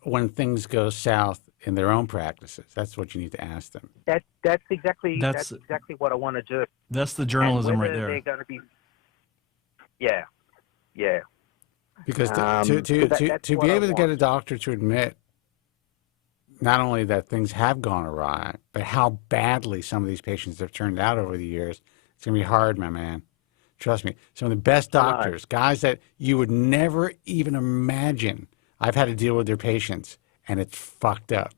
when things go south in their own practices. That's what you need to ask them. that's exactly That's- what I want to do. That's the journalism And right whether there. They're going to be, yeah. Because So to that's be what I able to get a want. doctor to admit not only that things have gone awry, but how badly some of these patients have turned out over the years, it's going to be hard, my man. Trust me. Some of the best doctors, guys that you would never even imagine, I've had to deal with their patients, and it's fucked up.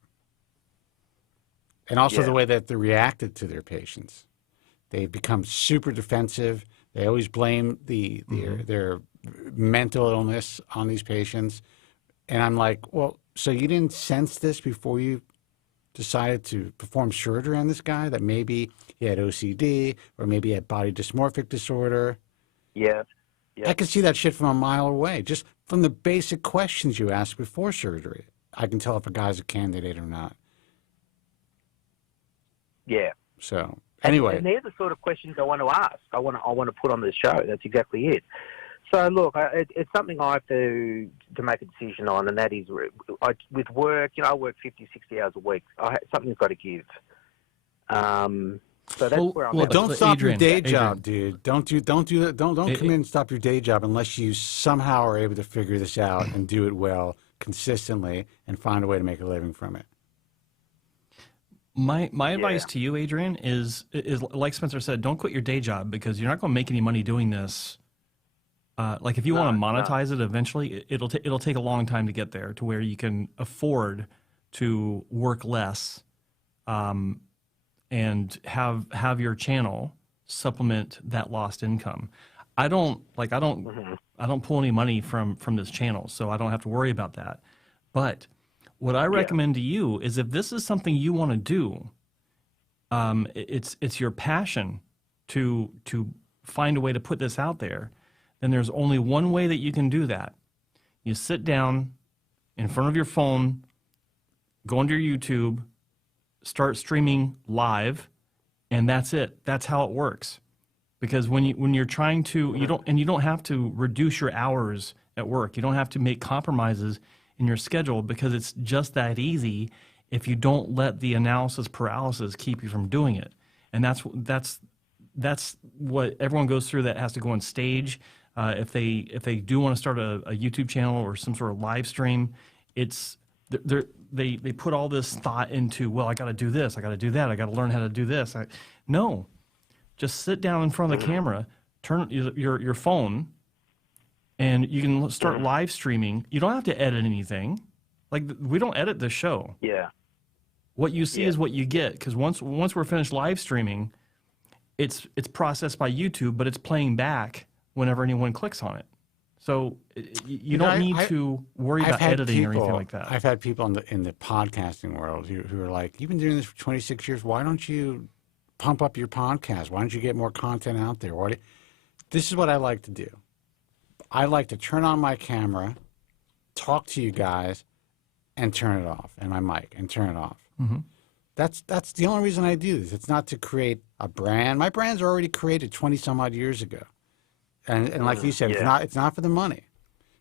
And also the way that they reacted to their patients. They've become super defensive. They always blame their mental illness on these patients. And I'm like, well, so you didn't sense this before you decided to perform surgery on this guy, that maybe he had OCD or maybe he had body dysmorphic disorder? Yeah. I can see that shit from a mile away, just from the basic questions you ask before surgery. I can tell if a guy's a candidate or not. Yeah. So anyway, and they're the sort of questions I want to ask. I want to put on the show. That's exactly it. So look, it's something I have to make a decision on, and that is with work. You know, I work 50, 60 hours a week. Something's got to give. So that's where I'm. well, at. don't But stop your Adrian, day Adrian. job, dude. Don't do that. Don't come in and stop your day job unless you somehow are able to figure this out and do it well, consistently, and find a way to make a living from it. My advice to you, Adrian, is like Spencer said, don't quit your day job, because you're not going to make any money doing this. Like if you want to monetize it eventually, it'll take a long time to get there to where you can afford to work less, and have your channel supplement that lost income. I don't pull any money from this channel, so I don't have to worry about that. But what I recommend to you is, if this is something you want to do, it's your passion to find a way to put this out there, then there's only one way that you can do that. You sit down in front of your phone, go onto your YouTube, start streaming live, and that's it. That's how it works. Because when you're trying to, you don't have to reduce your hours at work. You don't have to make compromises in your schedule, because it's just that easy if you don't let the analysis paralysis keep you from doing it. And that's what everyone goes through that has to go on stage. If they do want to start a YouTube channel or some sort of live stream, they put all this thought into, well, I got to do this, I got to do that, I got to learn how to do this. No, just sit down in front of the camera, turn your phone, and you can start live streaming. You don't have to edit anything. Like, we don't edit the show. Yeah. What you see is what you get, because once we're finished live streaming, it's processed by YouTube, but it's playing back whenever anyone clicks on it. So you don't need to worry about editing or anything like that. I've had people in the podcasting world who are like, you've been doing this for 26 years. Why don't you pump up your podcast? Why don't you get more content out there? This is what I like to do. I like to turn on my camera, talk to you guys, and turn it off, and my mic, and turn it off. Mm-hmm. That's the only reason I do this. It's not to create a brand. My brand's already created 20 some odd years ago. And like you said, it's not for the money.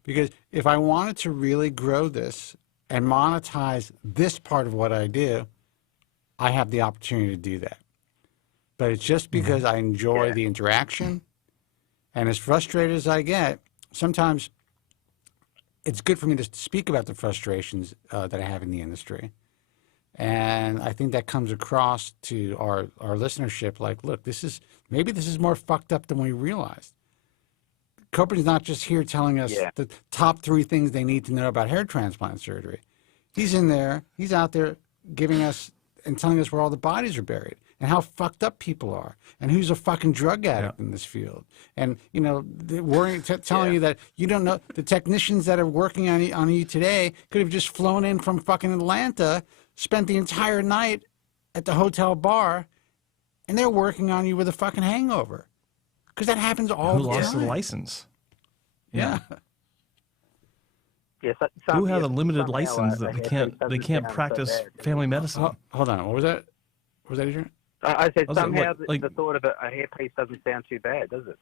Because if I wanted to really grow this and monetize this part of what I do, I have the opportunity to do that. But it's just because I enjoy the interaction, and as frustrated as I get, sometimes it's good for me to speak about the frustrations that I have in the industry. And I think that comes across to our listenership like, look, maybe this is more fucked up than we realized. Kobren's not just here telling us the top 3 things they need to know about hair transplant surgery. He's in there, he's out there giving us and telling us where all the bodies are buried and how fucked up people are and who's a fucking drug addict in this field. And, you know, telling you that you don't know, the technicians that are working on you today could have just flown in from fucking Atlanta, spent the entire night at the hotel bar, and they're working on you with a fucking hangover. Because that happens all the time. Who lost the license? Yeah. Yes. Who has a limited license that they can't practice family medicine? Hold on. What was that? Was that Adrian? I said somehow like, the thought of a hairpiece doesn't sound too bad, does it?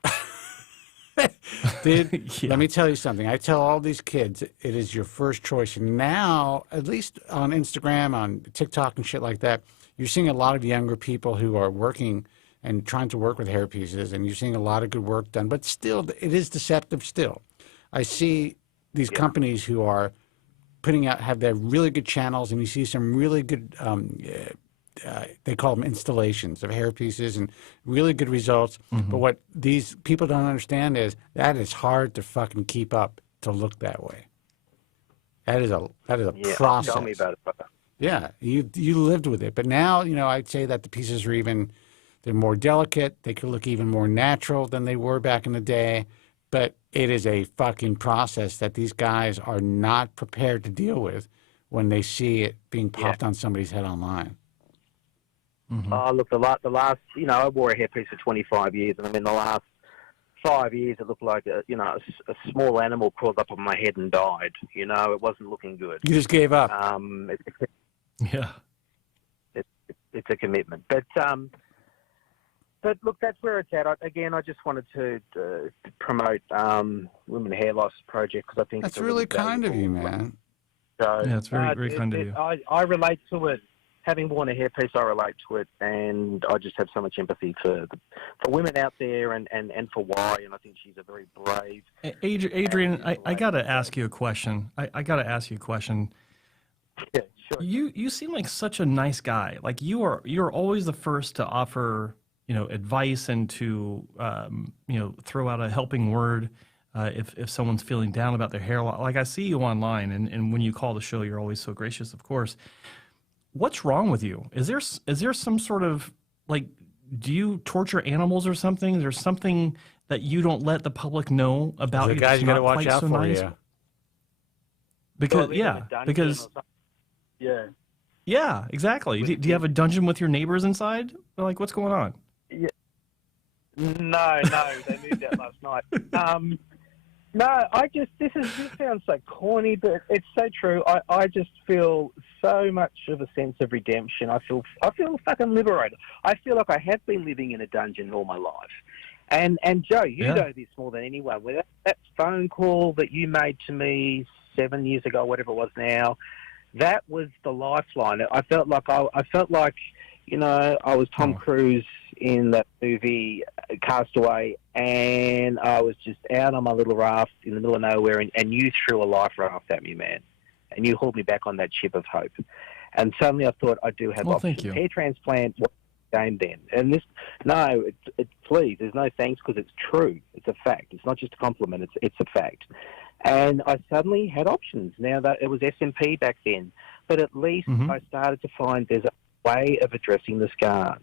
Dude, let me tell you something. I tell all these kids it is your first choice. And now, at least on Instagram, on TikTok and shit like that, you're seeing a lot of younger people who are working and trying to work with hair pieces, and you're seeing a lot of good work done. But still, it is deceptive still. I see these companies who are have their really good channels, and you see some really good, they call them installations of hair pieces and really good results. But what these people don't understand is that is hard to fucking keep up to look that way. That is a process. Tell me about it, brother. Yeah, you lived with it. But now, you know, I'd say that the pieces are they're more delicate. They could look even more natural than they were back in the day. But it is a fucking process that these guys are not prepared to deal with when they see it being popped on somebody's head online. Oh, look, the last, you know, I wore a hairpiece for 25 years, and I mean, the last 5 years, it looked like a small animal crawled up on my head and died. You know, it wasn't looking good. You just gave up. It's a commitment, but look, that's where it's at. I just wanted to promote Women Hair Loss Project because I think that's it's really kind of you, man. So, yeah, it's very, very kind of you. I relate to it. Having worn a hairpiece, I relate to it, and I just have so much empathy for women out there and for why. And I think she's a very brave. Adrian, I got to ask you a question. I got to ask you a question. Yeah, sure. You seem like such a nice guy. Like you're always the first to offer, you know, advice and to you know, throw out a helping word if someone's feeling down about their hair. Like I see you online, and when you call the show, you're always so gracious, of course. What's wrong with you? Is there some sort of, like, do you torture animals or something? Is there something that you don't let the public know about you? Guys, you got to watch out for you. Because yeah, exactly. Do you have a dungeon with your neighbors inside? Like, what's going on? No, they moved out last night. No, this sounds so corny, but it's so true. I just feel so much of a sense of redemption. I feel fucking liberated. I feel like I have been living in a dungeon all my life. And Joe, you know this more than anyone. With that phone call that you made to me 7 years ago, whatever it was now, that was the lifeline. I felt like I was Tom Cruise in that movie Castaway, and I was just out on my little raft in the middle of nowhere, and you threw a life raft at me, man, and you hauled me back on that ship of hope. And suddenly I thought I do have options. Thank you. Hair transplant was the game then, and please, there's no thanks because it's true. It's a fact. It's not just a compliment. It's a fact. And I suddenly had options. Now that it was SMP back then, but at least I started to find there's a way of addressing the scars.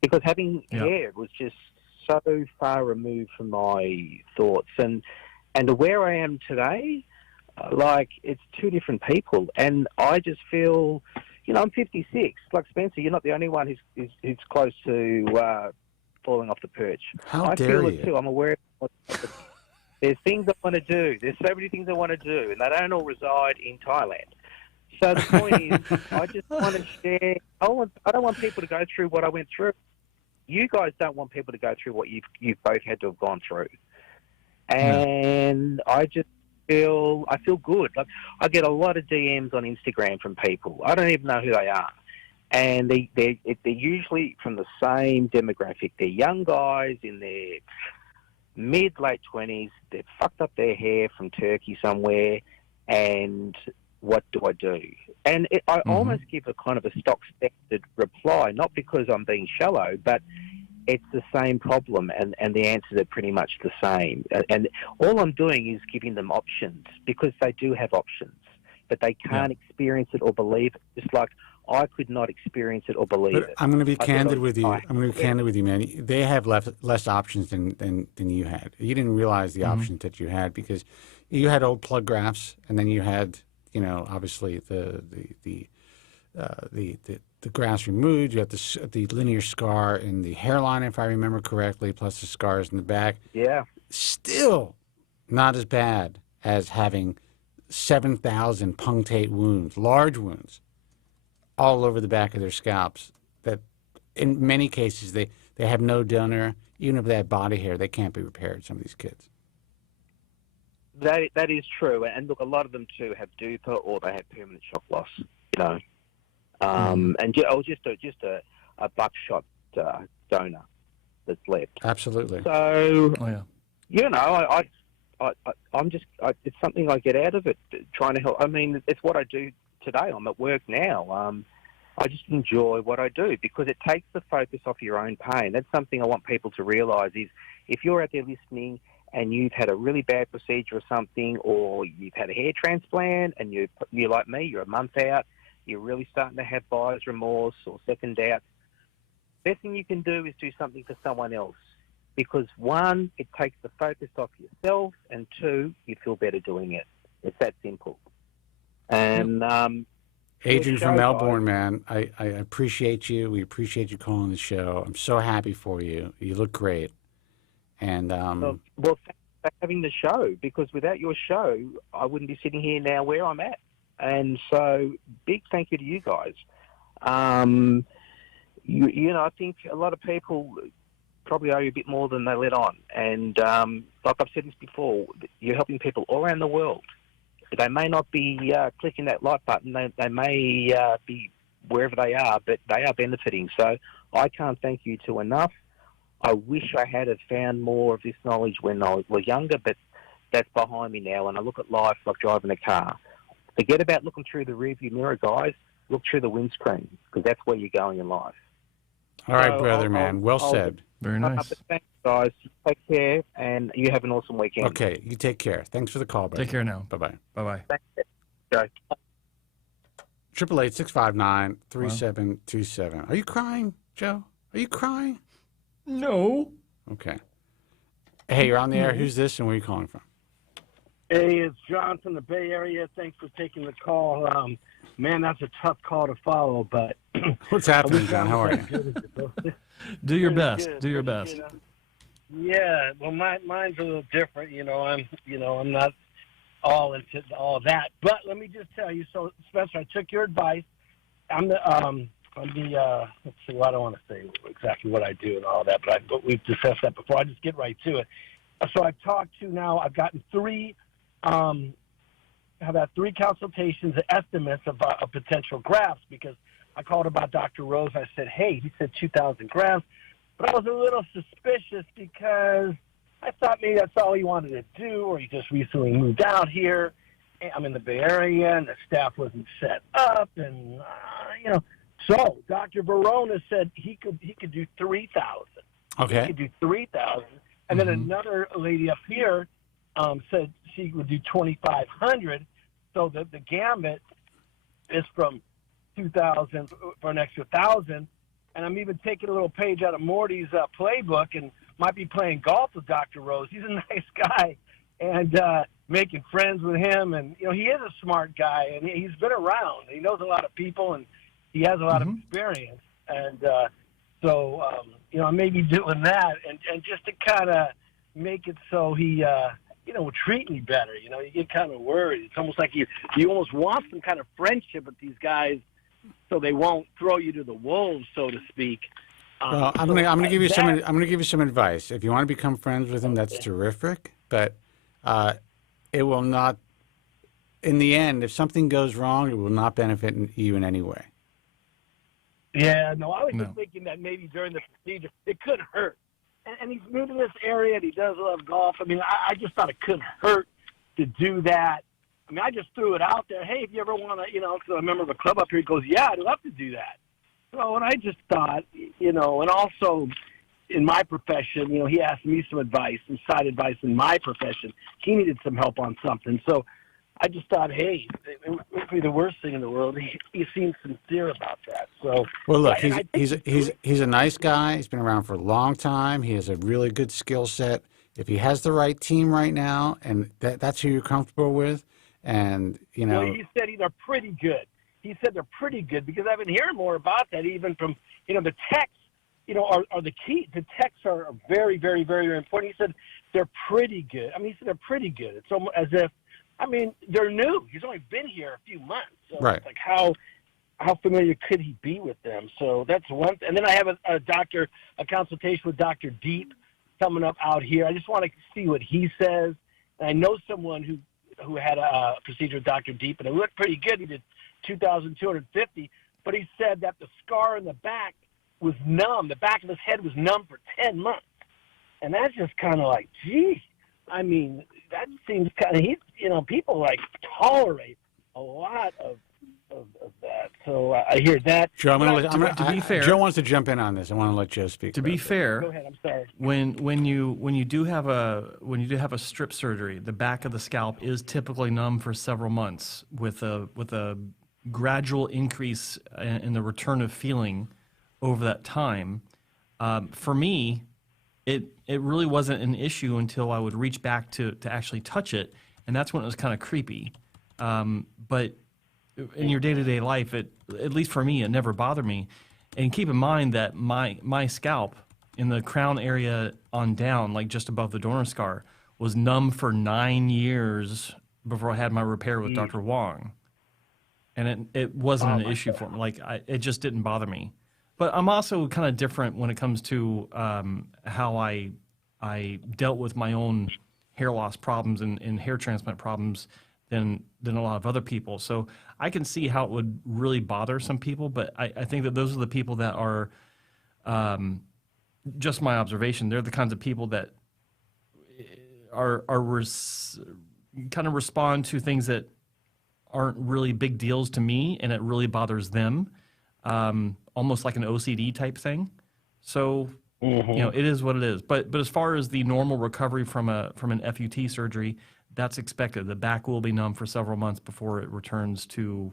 Because having hair was just so far removed from my thoughts, and where I am today, like it's two different people, and I just feel, I'm 56. Like Spencer, you're not the only one who's close to falling off the perch. How dare feel you? it too. I'm aware of there's things I want to do. There's so many things I want to do, and they don't all reside in Thailand. So the point is, I just want to share. I don't want people to go through what I went through. You guys don't want people to go through what you've both had to have gone through. And I just feel good. Like I get a lot of DMs on Instagram from people. I don't even know who they are, and they're usually from the same demographic. They're young guys in their mid-late 20s. They've fucked up their hair from Turkey somewhere, and what do I do? And I almost give a kind of a stock standard reply, not because I'm being shallow, but it's the same problem, and the answers are pretty much the same. And all I'm doing is giving them options, because they do have options, but they can't experience it or believe it, just like I could not experience it or believe it. I'm going to be candid with you. I'm going to be candid with you, man. They have less options than you had. You didn't realize the options that you had, because you had old plug grafts, and then you had, obviously the grafts removed. You have the linear scar in the hairline, if I remember correctly, plus the scars in the back. Yeah. Still not as bad as having 7,000 punctate wounds, large wounds, all over the back of their scalps, that in many cases they have no donor. Even if they have body hair, they can't be repaired, some of these kids. That is true. And look, a lot of them too have duper, or they have permanent shock loss, and just a buckshot donor that's left. Absolutely. So, it's something I get out of it, trying to help. I mean, it's what I do today. I'm at work now. I just enjoy what I do, because it takes the focus off your own pain. That's something I want people to realise, is if you're out there listening and you've had a really bad procedure or something, or you've had a hair transplant and you're like me, you're a month out, you're really starting to have buyer's remorse or second doubts, best thing you can do is do something for someone else. Because one, it takes the focus off yourself, and two, you feel better doing it. It's that simple. And Adrian from Melbourne, man, I appreciate you. We appreciate you calling the show. I'm so happy for you. You look great. And well, thanks for having the show, because without your show, I wouldn't be sitting here now where I'm at. And so, big thank you to you guys. I think a lot of people probably owe you a bit more than they let on. And like I've said this before, you're helping people all around the world. They may not be clicking that like button. They may be wherever they are, but they are benefiting. So I can't thank you two enough. I wish I had found more of this knowledge when I was younger, but that's behind me now. And I look at life like driving a car. Forget about looking through the rearview mirror, guys. Look through the windscreen, because that's where you're going in life. All right, brother, man. Well said. Very nice. Thanks, guys. Take care, and you have an awesome weekend. Okay, you take care. Thanks for the call, brother. Take care now. Bye-bye. Bye-bye. Thanks, Joe. 888-659-3727. Are you crying, Joe? Are you crying? No. Okay. Hey, you're on the air. Who's this, and where are you calling from? Hey, it's John from the Bay Area. Thanks for taking the call. Man, that's a tough call to follow, but What's happening, John? How are you? Do your Pretty best. good, Do your pretty best. good. Yeah, well, mine's a little different. I'm not all into all that. But let me just tell you. So, Spencer, I took your advice. I'm the let's see. Well, I don't want to say exactly what I do and all that, but we've discussed that before. I just get right to it. So I've talked to now. I've gotten three. I've had 3 consultations, estimates of potential grafts, because I called about Dr. Rose. I said, hey, he said 2,000 grafts. But I was a little suspicious because I thought maybe that's all he wanted to do, or he just recently moved out here. I'm in the Bay Area, and the staff wasn't set up, and So Dr. Verona said he could do 3,000. Okay. He could do 3,000, and then another lady up here said she would do 2,500. So the gambit is from 2,000 for an extra 1,000. And I'm even taking a little page out of Morty's playbook, and might be playing golf with Dr. Rose. He's a nice guy, and making friends with him. And he is a smart guy, and he's been around. He knows a lot of people, and he has a lot of experience. And so I may be doing that, and just to kind of make it so he will treat me better. You get kind of worried. It's almost like you almost want some kind of friendship with these guys, so they won't throw you to the wolves, so to speak. Well, I'm gonna give you some advice. If you want to become friends with him, that's terrific. But it will not. In the end, if something goes wrong, it will not benefit you in any way. Yeah, no, I was just thinking that maybe during the procedure it could hurt. And he's new to this area, and he does love golf. I mean, I just thought it couldn't hurt to do that. I mean, I just threw it out there. Hey, if you ever want to, because I'm a member of a club up here, he goes, yeah, I'd love to do that. So, and I just thought, and also in my profession, he asked me some advice, some side advice in my profession. He needed some help on something. So I just thought, hey, it would be the worst thing in the world. He seemed sincere about that. So, well, look, he's a nice guy. He's been around for a long time. He has a really good skill set. If he has the right team right now, and that's who you're comfortable with, and well, he said they're pretty good. He said they're pretty good, because I've been hearing more about that, even from the techs. Are the key. The techs are very, very, very, very important. He said they're pretty good. I mean, he said they're pretty good. It's almost as if, they're new. He's only been here a few months. So right. It's like how familiar could he be with them? So that's one. And then I have a consultation with Dr. Deep coming up out here. I just want to see what he says. And I know someone who had a procedure with Dr. Deep, and it looked pretty good. He did 2,250, but he said that the scar in the back was numb. The back of his head was numb for 10 months. And that's just kind of like, geez. I mean, that seems kind of, people tolerate a lot of that. So I hear that. Joe, to be fair, Joe wants to jump in on this. I want to let Joe speak. To be fair, go ahead. I'm sorry. When you do have a strip surgery, the back of the scalp is typically numb for several months, with a gradual increase in the return of feeling over that time. For me, it really wasn't an issue until I would reach back to actually touch it, and that's when it was kind of creepy. But in your day-to-day life, at least for me, it never bothered me. And keep in mind that my scalp in the crown area on down, like just above the donor scar, was numb for 9 years before I had my repair with Dr. Wong. And it wasn't an issue for me. It just didn't bother me. But I'm also kind of different when it comes to how I dealt with my own hair loss problems and hair transplant problems than a lot of other people. So I can see how it would really bother some people, but I think that those are the people that are, just my observation, they're the kinds of people that kind of respond to things that aren't really big deals to me, and it really bothers them, almost like an OCD type thing. So, it is what it is. But as far as the normal recovery from an FUT surgery, that's expected. The back will be numb for several months before it returns to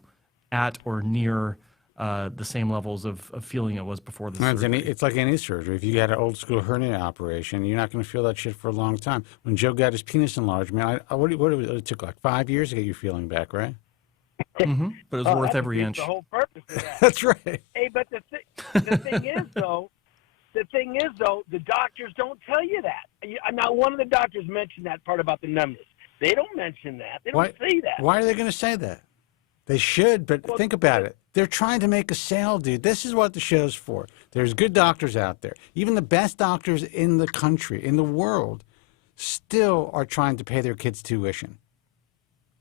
at or near the same levels of feeling it was before the surgery. It's like any surgery. If you had an old school hernia operation, you're not going to feel that shit for a long time. When Joe got his penis enlarged, man, it took like 5 years to get your feeling back, right? But it was worth that every defeats inch. The whole purpose of that. That's right. Hey, but the thing is, though, the doctors don't tell you that. Not one of the doctors mentioned that part about the numbness. They don't mention that. They don't say that. Why are they going to say that? They should, but think about it. They're trying to make a sale, dude. This is what the show's for. There's good doctors out there. Even the best doctors in the country, in the world, still are trying to pay their kids' tuition.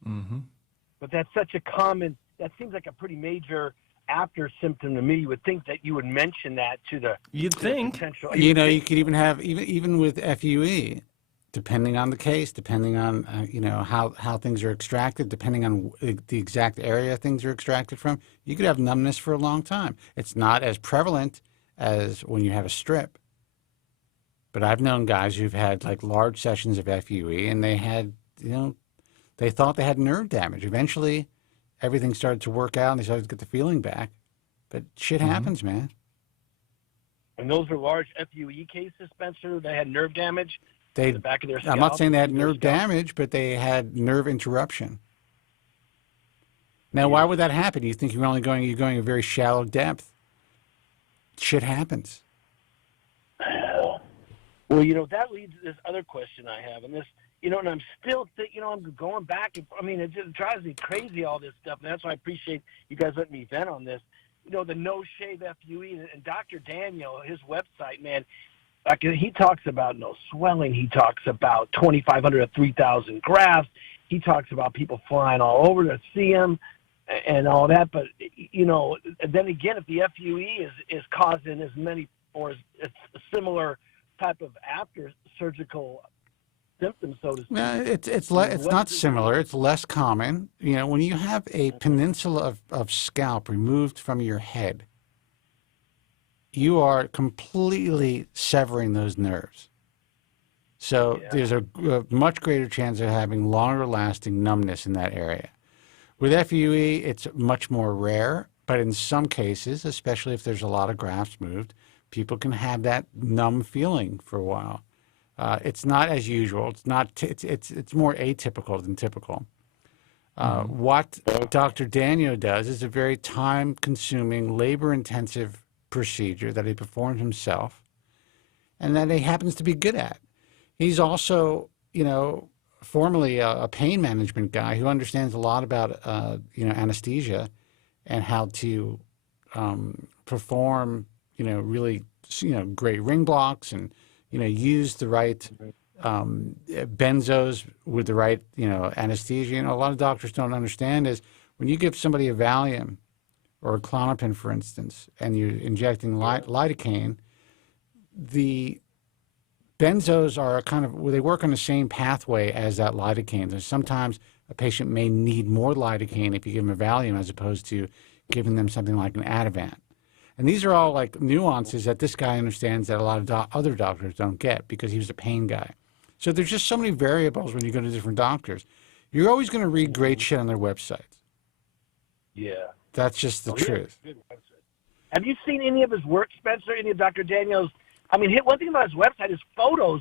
But that's such a common, that seems like a pretty major after symptom to me. You would think that you would mention that to the potential. You know, you could even have, even with FUE, depending on the case, depending on, how things are extracted, depending on the exact area things are extracted from, you could have numbness for a long time. It's not as prevalent as when you have a strip. But I've known guys who've had like large sessions of FUE and they had, they thought they had nerve damage. Eventually, everything started to work out and they started to get the feeling back. But shit happens, man. And those are large FUE cases, Spencer. They had nerve damage. The back of their scalp. I'm not saying they had nerve damage, but they had nerve interruption. Now, why would that happen? You think you're going a very shallow depth. Shit happens. Well, that leads to this other question I have, and this, and I'm still, I'm going back. It just drives me crazy, all this stuff, and that's why I appreciate you guys letting me vent on this. The no-shave FUE, and Dr. Daniel, his website, man, like he talks about no swelling. He talks about 2,500 to 3,000 grafts. He talks about people flying all over to see him and all that. But, then again, if the FUE is causing as many or as similar type of after surgical symptoms, so to speak. No, it's not similar. It's less common. When you have a peninsula of scalp removed from your head, you are completely severing those nerves. So there's a much greater chance of having longer lasting numbness in that area. With FUE, it's much more rare, but in some cases, especially if there's a lot of grafts moved, people can have that numb feeling for a while. It's not as usual. It's more atypical than typical. What Dr. Daniel does is a very time-consuming, labor-intensive procedure that he performed himself and that he happens to be good at. He's also, formerly a pain management guy who understands a lot about, anesthesia and how to perform, really, great ring blocks and, use the right benzos with the right, anesthesia. A lot of doctors don't understand is when you give somebody a Valium or a Klonopin, for instance, and you're injecting lidocaine, the benzos are they work on the same pathway as that lidocaine. So sometimes a patient may need more lidocaine if you give them a Valium as opposed to giving them something like an Ativan. And these are all like nuances that this guy understands that a lot of other doctors don't get because he was a pain guy. So there's just so many variables when you go to different doctors. You're always going to read great shit on their websites. Yeah. That's just the truth. Have you seen any of his work, Spencer? Any of Dr. Daniel's? One thing about his website is photos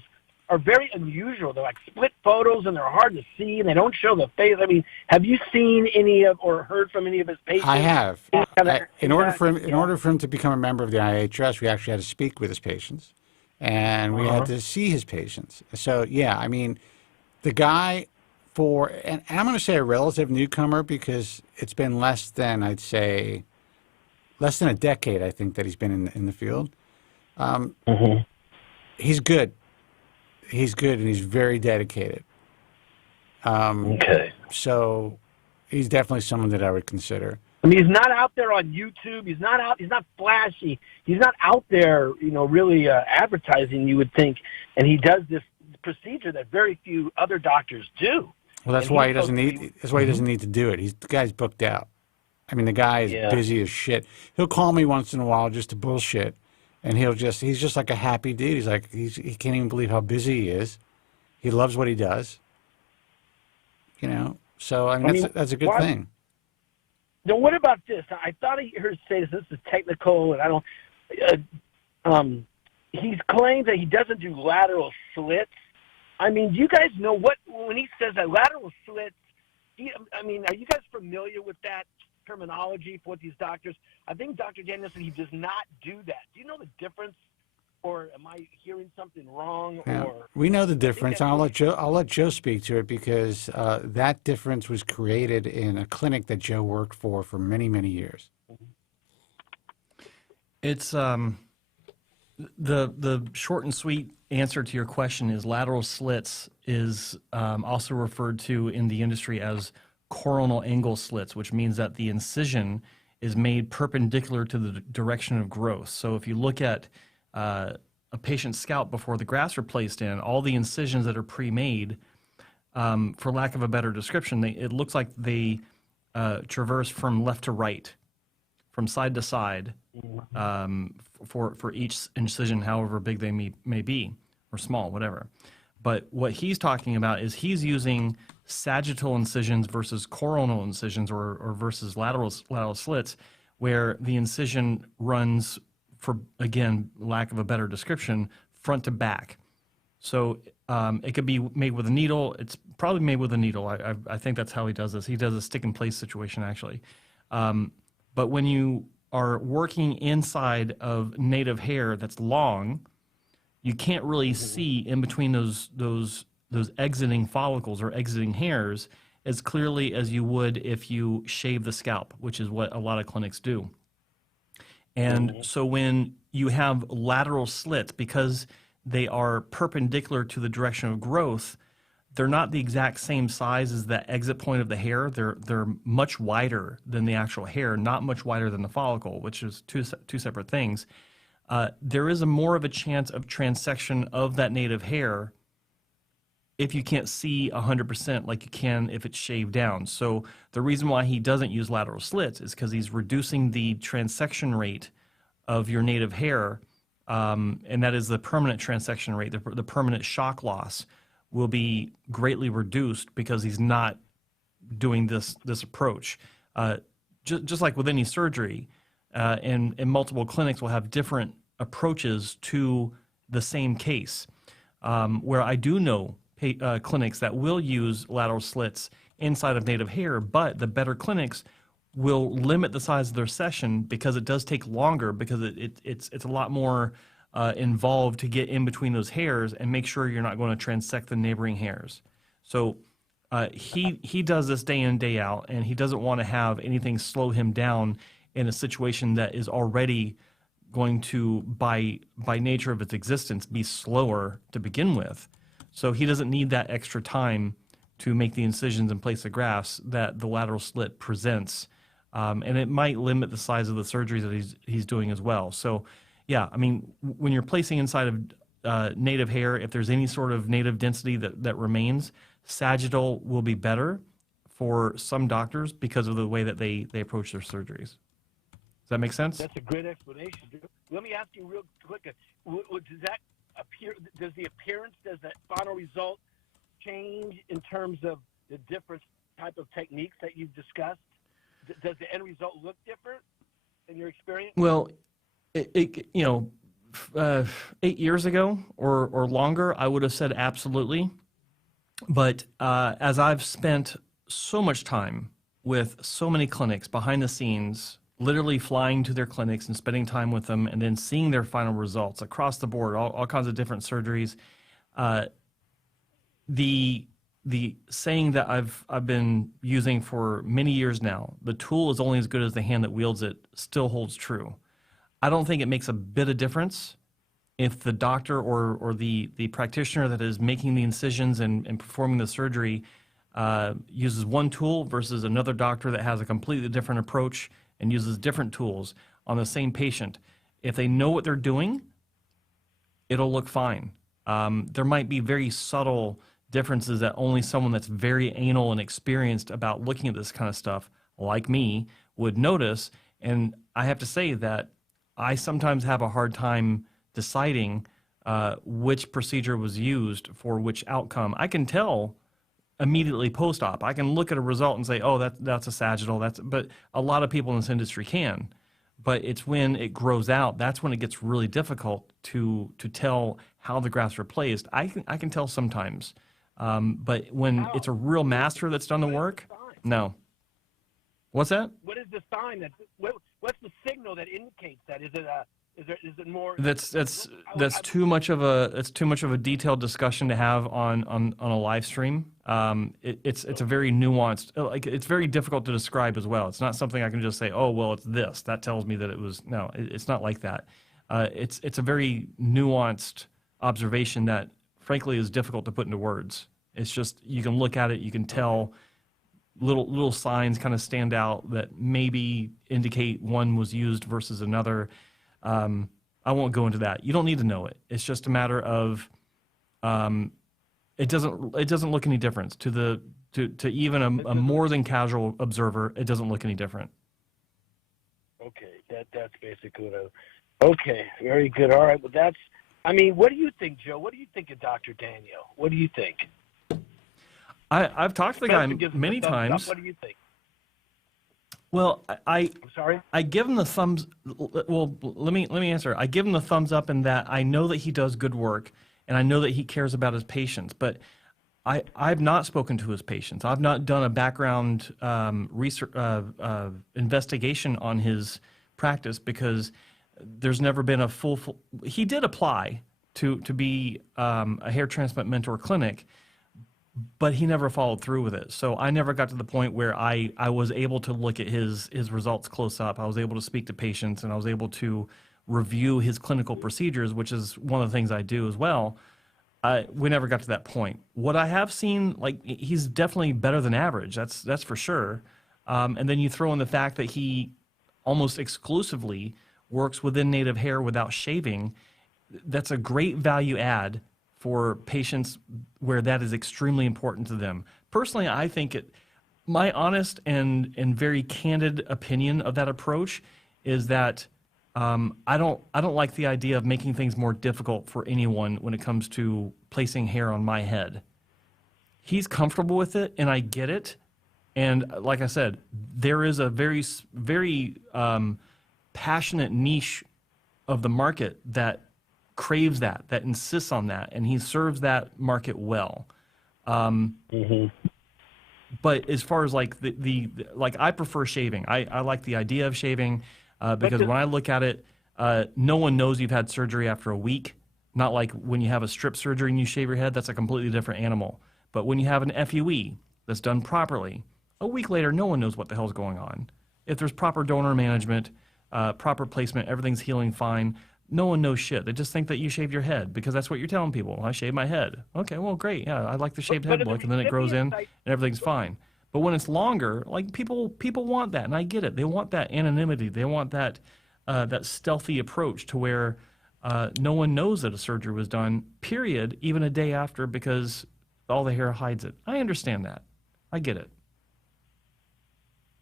are very unusual. They're like split photos, and they're hard to see, and they don't show the face. Have you seen any of or heard from any of his patients? I have. In order for him to become a member of the IHS, we actually had to speak with his patients, and we had to see his patients. So yeah, the guy and I'm going to say a relative newcomer because it's been less than a decade, I think, that he's been in the field. He's good. He's good, and he's very dedicated. So he's definitely someone that I would consider. He's not out there on YouTube. He's not flashy. He's not out there, really advertising, you would think. And he does this procedure that very few other doctors do. Well, that's why he doesn't need to do it. The guy's booked out. The guy is busy as shit. He'll call me once in a while just to bullshit, and he's just like a happy dude. He's like he can't even believe how busy he is. He loves what he does. So that's a good thing. Now, what about this? I thought I heard say this is technical, and I don't. He's claimed that he doesn't do lateral slits. Do you guys know when he says that lateral slits, I mean, are you guys familiar with that terminology for these doctors? I think Dr. Danielson, he does not do that. Do you know the difference, or am I hearing something wrong? Yeah, Or we know the difference. that's I'll let Joe. I'll let Joe speak to it because that difference was created in a clinic that Joe worked for many, many years. It's the short and sweet answer to your question is lateral slits is also referred to in the industry as coronal angle slits, which means that the incision is made perpendicular to the direction of growth. So if you look at a patient's scalp before the grafts are placed in, all the incisions that are pre-made, for lack of a better description, it looks like they traverse from left to right, from side to side, for each incision, however big they may be, or small, whatever. But what he's talking about is he's using sagittal incisions versus coronal incisions, or versus lateral slits, where the incision runs, for, again, lack of a better description, front to back. So it could be made with a needle. It's probably made with a needle. I think that's how he does this. He does a stick-in-place situation, actually. But when you are working inside of native hair that's long, you can't really see in between those exiting follicles or exiting hairs as clearly as you would if you shave the scalp, which is what a lot of clinics do. And so when you have lateral slits, because they are perpendicular to the direction of growth, they're not the exact same size as the exit point of the hair. They're much wider than the actual hair, not much wider than the follicle, which is two separate things. There is more of a chance of transection of that native hair if you can't see 100% like you can if it's shaved down. So the reason why he doesn't use lateral slits is because he's reducing the transection rate of your native hair, and that is the permanent transection rate, the permanent shock loss will be greatly reduced because he's not doing this approach. Just like with any surgery, and multiple clinics will have different approaches to the same case, where I do know clinics that will use lateral slits inside of native hair, but the better clinics will limit the size of their session because it does take longer, because it's a lot more involved to get in between those hairs and make sure you're not going to transect the neighboring hairs. So he does this day in, day out, and he doesn't want to have anything slow him down in a situation that is already going to, by nature of its existence, be slower to begin with. So he doesn't need that extra time to make the incisions and place the grafts that the lateral slit presents. And it might limit the size of the surgeries that he's doing as well. So yeah, I mean, when you're placing inside of native hair, if there's any sort of native density that remains, sagittal will be better for some doctors because of the way that they approach their surgeries. Does that make sense? That's a great explanation. Let me ask you real quick. Does that appear? Does the appearance? Does that final result change in terms of the different type of techniques that you've discussed? Does the end result look different in your experience? Well, 8 years ago or longer, I would have said absolutely. But as I've spent so much time with so many clinics behind the scenes, literally flying to their clinics and spending time with them, and then seeing their final results across the board, all kinds of different surgeries, the saying that I've been using for many years now, the tool is only as good as the hand that wields it, still holds true. I don't think it makes a bit of difference if the doctor or the practitioner that is making the incisions and performing the surgery uses one tool versus another doctor that has a completely different approach and uses different tools on the same patient. If they know what they're doing, it'll look fine. There might be very subtle differences that only someone that's very anal and experienced about looking at this kind of stuff, like me, would notice. And I have to say that I sometimes have a hard time deciding which procedure was used for which outcome. I can tell immediately post-op. I can look at a result and say, oh, that's a sagittal. But a lot of people in this industry can. But it's when it grows out, that's when it gets really difficult to tell how the grafts are placed. I can tell sometimes. But when it's a real master that's done the work, No. What's that? What is the sign that? What's the signal that indicates that? Is it more? That's too much of a detailed discussion to have on a live stream. It's a very nuanced, like it's very difficult to describe as well. It's not something I can just say, oh well, it's this. That tells me that it was. No, it's not like that. It's a very nuanced observation that frankly is difficult to put into words. It's just you can look at it, you can tell. Little signs kind of stand out that maybe indicate one was used versus another. I won't go into that. You don't need to know it. It's just a matter of it doesn't look any different to even a more than casual observer. It doesn't look any different. Okay, that's basically what okay, very good. All right, well what do you think, Joe? What do you think of Dr. Daniel? What do you think? I've talked to the guy many times. What do you think? Well, I'm sorry. I give him the thumbs. Well, let me answer. I give him the thumbs up in that I know that he does good work, and I know that he cares about his patients. But I've not spoken to his patients. I've not done a background research investigation on his practice because there's never been a full. He did apply to be a hair transplant mentor clinic, but he never followed through with it. So I never got to the point where I was able to look at his results close up. I was able to speak to patients, and I was able to review his clinical procedures, which is one of the things I do as well. We never got to that point. What I have seen, like, he's definitely better than average. That's for sure. And then you throw in the fact that he almost exclusively works within native hair without shaving. That's a great value add for patients where that is extremely important to them. Personally, I think my honest and very candid opinion of that approach is that I don't like the idea of making things more difficult for anyone when it comes to placing hair on my head. He's comfortable with it, and I get it. And like I said, there is a very passionate niche of the market that craves that insists on that, and he serves that market well. But as far as like like I prefer shaving. I like the idea of shaving because when I look at it, no one knows you've had surgery after a week. Not like when you have a strip surgery and you shave your head, that's a completely different animal. But when you have an FUE that's done properly, a week later, no one knows what the hell's going on. If there's proper donor management, proper placement, everything's healing fine, no one knows shit. They just think that you shave your head because that's what you're telling people. I shave my head. Okay, well, great. Yeah, I like the shaved head look, and then it grows in, and everything's fine. But when it's longer, like people want that, and I get it. They want that anonymity. They want that that stealthy approach to where no one knows that a surgery was done, period, even a day after, because all the hair hides it. I understand that. I get it.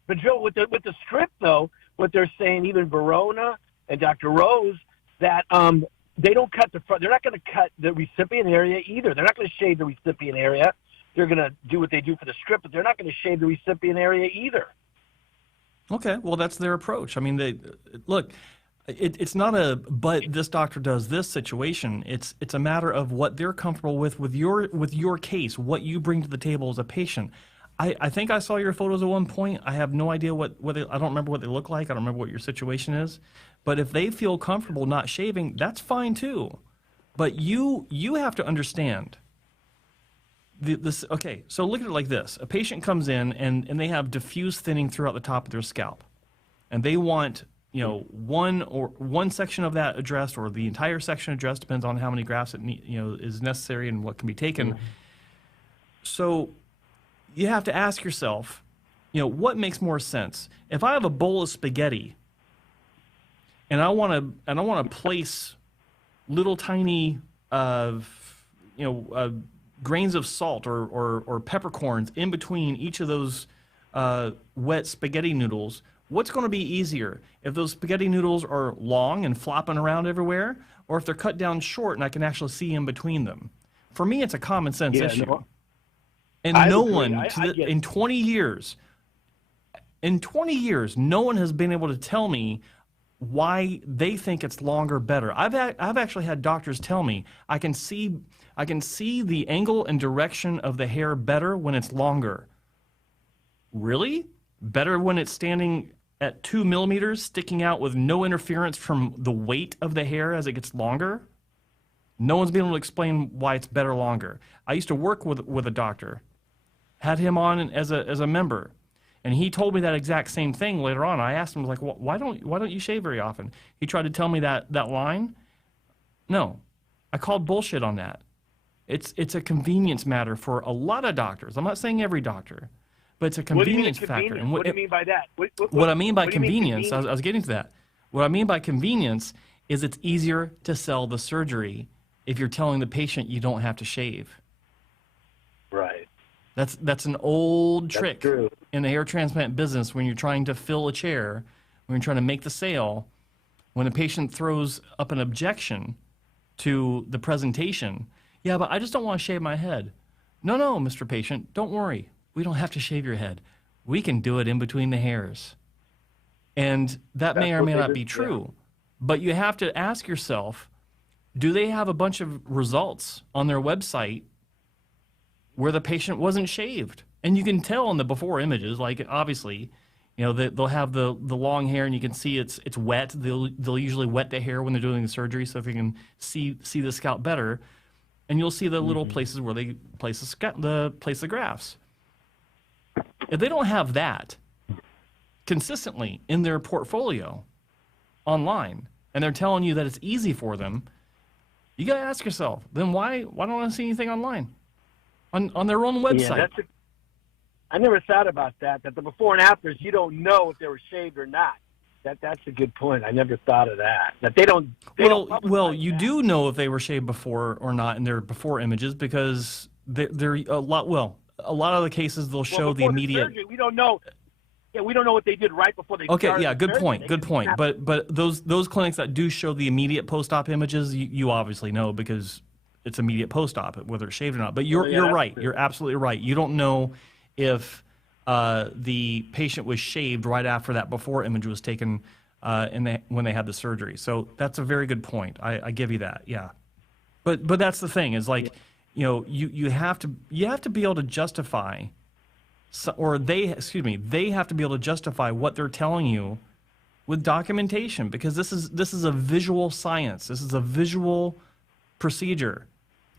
But Joe, with the strip though, what they're saying, even Verona and Dr. Rose, that they don't cut the front. They're not going to cut the recipient area either. They're not going to shave the recipient area. They're going to do what they do for the strip, but they're not going to shave the recipient area either. Okay, well, that's their approach. I mean, it's not a but this doctor does this situation. It's a matter of what they're comfortable with your case, what you bring to the table as a patient. I think I saw your photos at one point. I have no idea I don't remember what they look like. I don't remember what your situation is. But if they feel comfortable not shaving, that's fine too. But you have to understand this. Okay, so look at it like this. A patient comes in and they have diffuse thinning throughout the top of their scalp. And they want, one section of that addressed or the entire section addressed, depends on how many grafts is necessary and what can be taken. Mm-hmm. So you have to ask yourself, what makes more sense? If I have a bowl of spaghetti and I want to place little tiny grains of salt or peppercorns in between each of those wet spaghetti noodles, what's going to be easier? If those spaghetti noodles are long and flopping around everywhere, or if they're cut down short and I can actually see in between them? For me, it's a common sense issue. No. And in 20 years, no one has been able to tell me why they think it's longer better. I've actually had doctors tell me I can see the angle and direction of the hair better when it's longer. Really? Better when it's standing at 2 millimeters, sticking out with no interference from the weight of the hair as it gets longer? No one's been able to explain why it's better longer. I used to work with a doctor, had him on as a member, and he told me that exact same thing later on. I asked him, like, why don't you shave very often? He tried to tell me that line. No, I called bullshit on that. It's a convenience matter for a lot of doctors. I'm not saying every doctor, but it's a convenience factor. And what do you mean by that? What I mean by convenience, I was getting to that. What I mean by convenience is it's easier to sell the surgery if you're telling the patient you don't have to shave. Right. That's an old trick true. in the hair transplant business when you're trying to fill a chair, when you're trying to make the sale, when a patient throws up an objection to the presentation. Yeah, but I just don't want to shave my head. No, Mr. Patient, don't worry. We don't have to shave your head. We can do it in between the hairs. And that may or may not be true. But you have to ask yourself, do they have a bunch of results on their website where the patient wasn't shaved? And you can tell in the before images, like obviously, you know, they'll have the long hair and you can see it's wet. They'll usually wet the hair when they're doing the surgery so if you can see the scalp better. And you'll see the little places where they place the grafts. If they don't have that consistently in their portfolio online, and they're telling you that it's easy for them, you got to ask yourself, then why don't I see anything online on their own website? Yeah, I never thought about that. That the before and afters, you don't know if they were shaved or not. That's a good point. I never thought of that. That they don't. Well, you do know if they were shaved before or not in their before images because they're a lot. Well, a lot of the cases they'll show the immediate. Surgery, we don't know. Yeah, we don't know what they did right before they. Okay, started yeah, the good surgery. point. Good point. But those clinics that do show the immediate post-op images, you obviously know because it's immediate post-op, whether it's shaved or not. But you're right. You're absolutely right. You don't know if the patient was shaved right after that before image was taken when they had the surgery. So that's a very good point. I give you that. Yeah. But that's the thing is like, you know, you have to be able to justify, they have to be able to justify what they're telling you with documentation because this is a visual science. This is a visual procedure.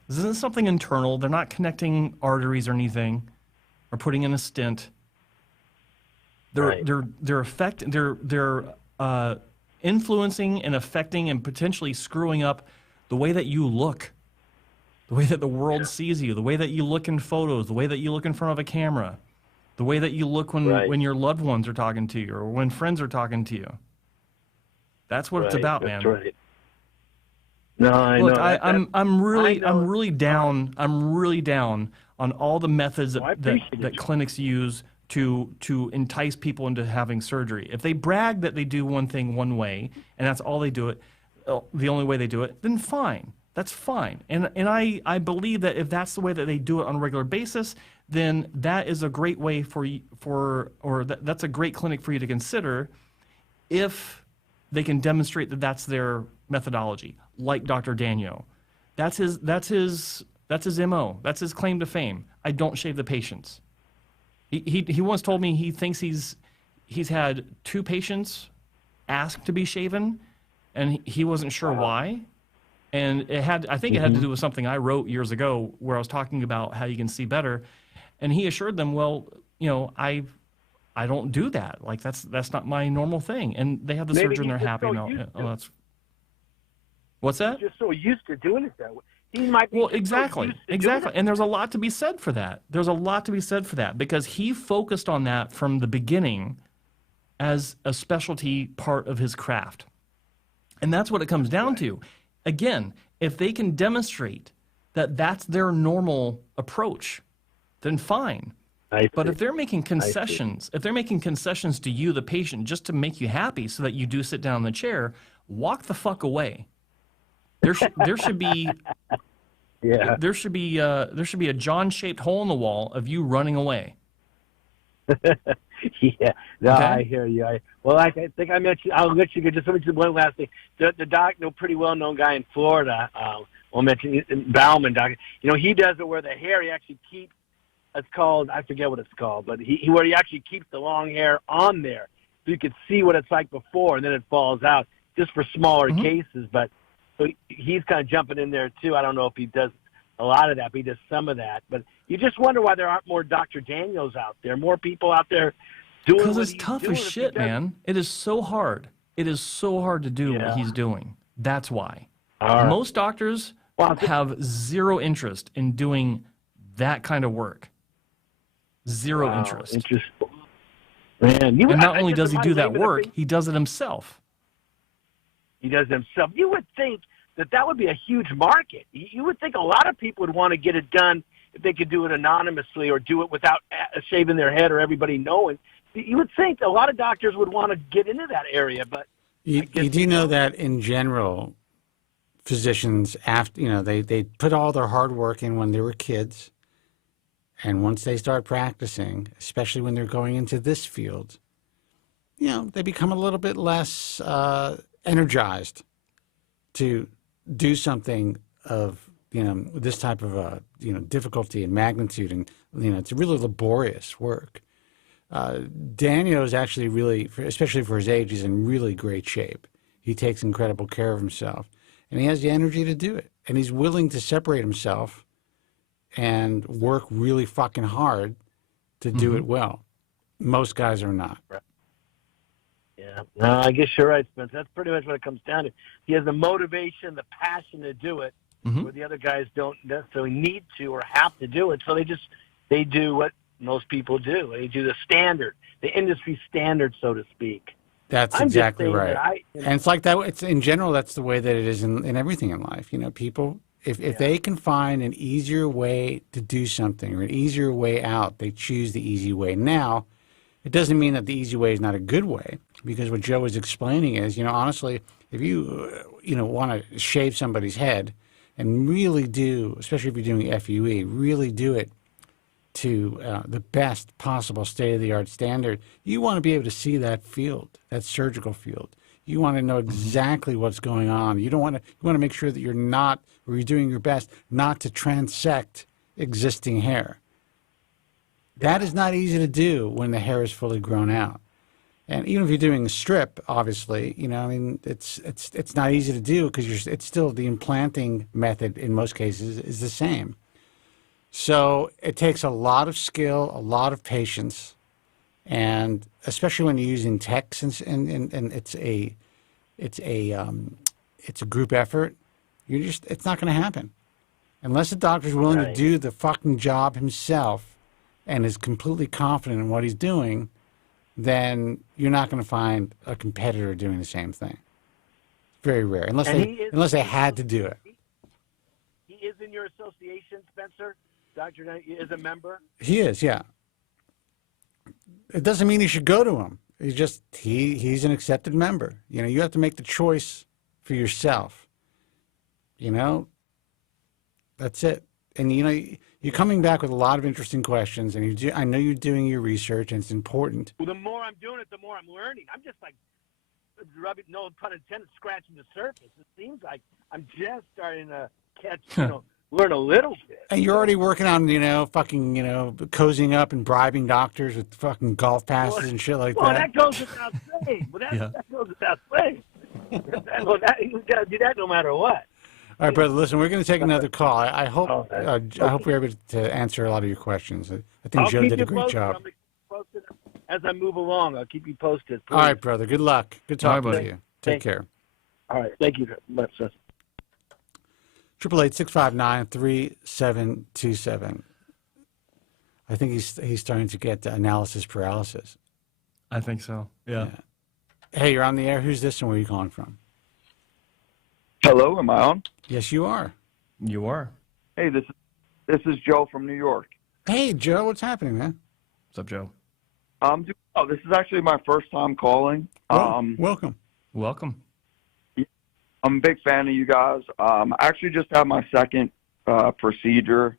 This isn't something internal. They're not connecting arteries or anything, or putting in a stent. They're influencing and affecting and potentially screwing up the way that you look, the way that the world sees you, the way that you look in photos, the way that you look in front of a camera, the way that you look when your loved ones are talking to you or when friends are talking to you. That's what it's about, man. Right. No, I Look, know. I'm really down on all the methods that clinics use to entice people into having surgery. If they brag that they do one thing one way and that's all they do it, the only way they do it, then fine. That's fine. And I believe that if that's the way that they do it on a regular basis, then that is a great way that's a great clinic for you to consider if they can demonstrate that that's their methodology, like Dr. Daniel. That's his MO. That's his claim to fame. I don't shave the patients. He once told me he thinks he's had 2 patients ask to be shaven, and he wasn't sure why. And I think it had to do with something I wrote years ago where I was talking about how you can see better. And he assured them, well, you know, I don't do that. Like that's not my normal thing. And they have the surgery and they're happy. What's that? He's just so used to doing it that way. He might be exactly. And there's a lot to be said for that. There's a lot to be said for that because he focused on that from the beginning as a specialty part of his craft. And that's what it comes down to. Again, if they can demonstrate that that's their normal approach, then fine. But if they're making concessions, to you, the patient, just to make you happy so that you do sit down in the chair, walk the fuck away. There should be a John-shaped hole in the wall of you running away. Yeah, no, okay. I hear you. I think I mentioned. I'll let you go. Just one last thing. The doc, pretty well-known guy in Florida. I'll mention Bauman doc. You know, he does it where the hair he actually keeps it's called, I forget what it's called, but where he actually keeps the long hair on there, so you could see what it's like before, and then it falls out, just for smaller cases. But so he's kind of jumping in there too. I don't know if he does a lot of that, but he does some of that. But you just wonder why there aren't more Dr. Daniels out there, more people out there doing what Because he's it's tough doing. as If he shit, does- man. It is so hard. It is so hard to do what Yeah. he's doing. That's why. All right. Most doctors Well, have zero interest in doing that kind of work. Zero Wow, interest. Interesting. Man, And not I only just does he in do my that layman work, opinion, he does it himself. he does it himself. You would think that would be a huge market. You would think a lot of people would want to get it done if they could do it anonymously or do it without shaving their head or everybody knowing. You would think a lot of doctors would want to get into that area, but You do know that in general, physicians, after they put all their hard work in when they were kids, and once they start practicing, especially when they're going into this field, they become a little bit less energized to do something of this type of difficulty and magnitude, and it's really laborious work. Daniel is actually really, especially for his age, he's in really great shape. He takes incredible care of himself, and he has the energy to do it, and he's willing to separate himself and work really fucking hard to do it well. Most guys are not. yeah. No, I guess you're right, Spence. That's pretty much what it comes down to. He has the motivation, the passion to do it, where the other guys don't necessarily need to or have to do it. So they do what most people do. They do the standard, the industry standard, so to speak. That's I'm just exactly saying right. that And it's like that. It's in general. That's the way that it is in everything in life. People, if they can find an easier way to do something or an easier way out, they choose the easy way. Now, it doesn't mean that the easy way is not a good way, because what Joe was explaining is, honestly, if you want to shave somebody's head and really do, especially if you're doing FUE, really do it to the best possible state-of-the-art standard, you want to be able to see that field, that surgical field. You want to know exactly what's going on. You want to make sure that you're doing your best not to transect existing hair. That is not easy to do when the hair is fully grown out. And even if you're doing a strip, obviously, it's not easy to do, because it's still the implanting method in most cases is the same. So it takes a lot of skill, a lot of patience, and especially when you're using techs and it's a group effort. It's not going to happen unless the doctor's willing to do the fucking job himself and is completely confident in what he's doing. Then you're not going to find a competitor doing the same thing. Very rare, unless they had to do it. He is in your association, Spencer. Dr. Knight is a member. He is, yeah. It doesn't mean you should go to him. He's an accepted member. You have to make the choice for yourself. That's it. And you're coming back with a lot of interesting questions, and I know you're doing your research, and it's important. Well, the more I'm doing it, the more I'm learning. I'm just like rubbing, no pun intended, scratching the surface. It seems like I'm just starting to catch, learn a little bit. And you're already working on, fucking, cozying up and bribing doctors with fucking golf passes and shit like that. Well, that goes without saying. That goes without saying. You got to do that no matter what. All right, brother. Listen, we're going to take another call. I hope we're able to answer a lot of your questions. I think Joe did a great job. I'm going to keep you posted as I move along. I'll keep you posted. Please. All right, brother. Good luck. Good talking to you. Take care. All right. Thank you very much. 888-659-3727. I think he's starting to get analysis paralysis. I think so. Yeah. Hey, you're on the air. Who's this and where are you calling from? Hello, am I on? Yes, you are. You are. Hey, this is Joe from New York. Hey, Joe, what's happening, man? What's up, Joe? This is actually my first time calling. Welcome. Welcome. I'm a big fan of you guys. I actually just had my second procedure,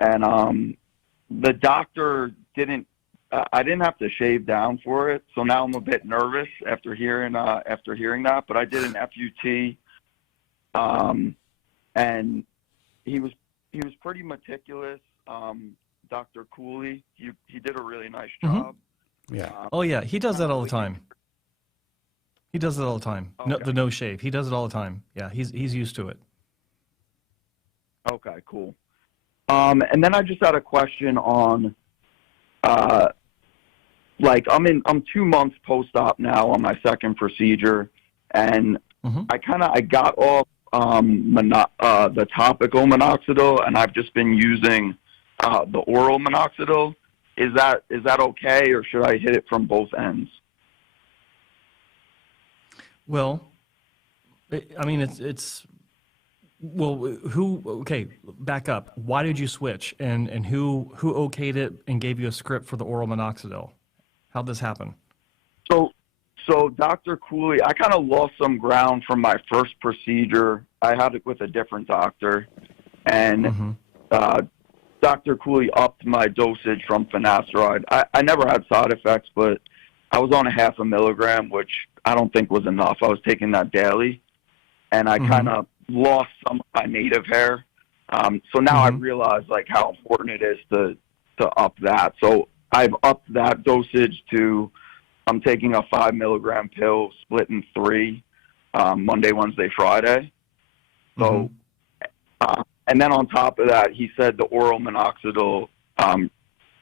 and the doctor didn't. I didn't have to shave down for it, so now I'm a bit nervous after hearing that. But I did an FUT, and he was pretty meticulous. Dr. Cooley. He did a really nice Mhm. job. Yeah. Oh yeah, he does that all the time. He does it all the time. No, Okay. the no shave. He does it all the time. Yeah, he's used to it. Okay, cool. And then I just had a question on, like I'm 2 months post-op now on my second procedure, and Mhm. I got off the topical minoxidil, and I've just been using the oral minoxidil. Is that okay, or should I hit it from both ends? Well, I mean, it's well, okay, back up. Why did you switch? And who okayed it and gave you a script for the oral minoxidil? How'd this happen? So Dr. Cooley, I kind of lost some ground from my first procedure. I had it with a different doctor, and Mhm. Dr. Cooley upped my dosage from finasteride. I never had side effects, but I was on a 0.5 milligram, which I don't think was enough. I was taking that daily, and I kind of lost some of my native hair. So now I realize like how important it is to up that. So I've upped that dosage to I'm taking a 5 milligram pill split in 3, Monday, Wednesday, Friday. So, and then on top of that, he said the oral minoxidil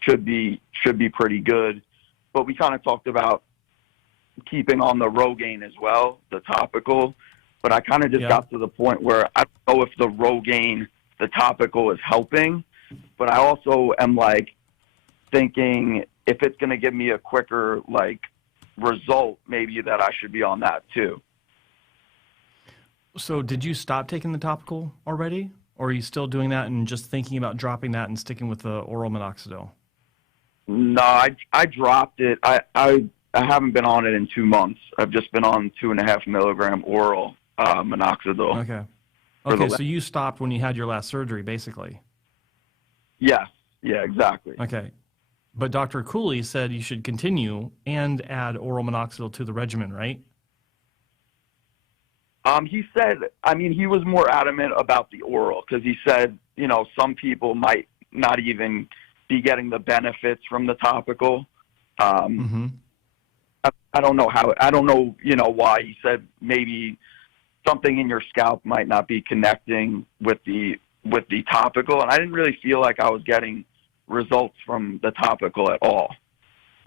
should be pretty good. But we kind of talked about keeping on the Rogaine as well, the topical. But I kind of just got to the point where I don't know if the Rogaine, the topical, is helping. But I also am like thinking if it's going to give me a quicker like result, maybe that I should be on that too. So did you stop taking the topical already? Or are you still doing that and just thinking about dropping that and sticking with the oral minoxidil? No, I dropped it. I haven't been on it in 2 months. I've just been on 2.5 milligram oral minoxidil. Okay. Okay, so you stopped when you had your last surgery, basically. Yes. Yeah, exactly. Okay. But Dr. Cooley said you should continue and add oral minoxidil to the regimen, right? He said, I mean, he was more adamant about the oral because he said, you know, some people might not even be getting the benefits from the topical. I don't know how, I don't know, you know, why. He said maybe something in your scalp might not be connecting with the topical. And I didn't really feel like I was getting results from the topical at all.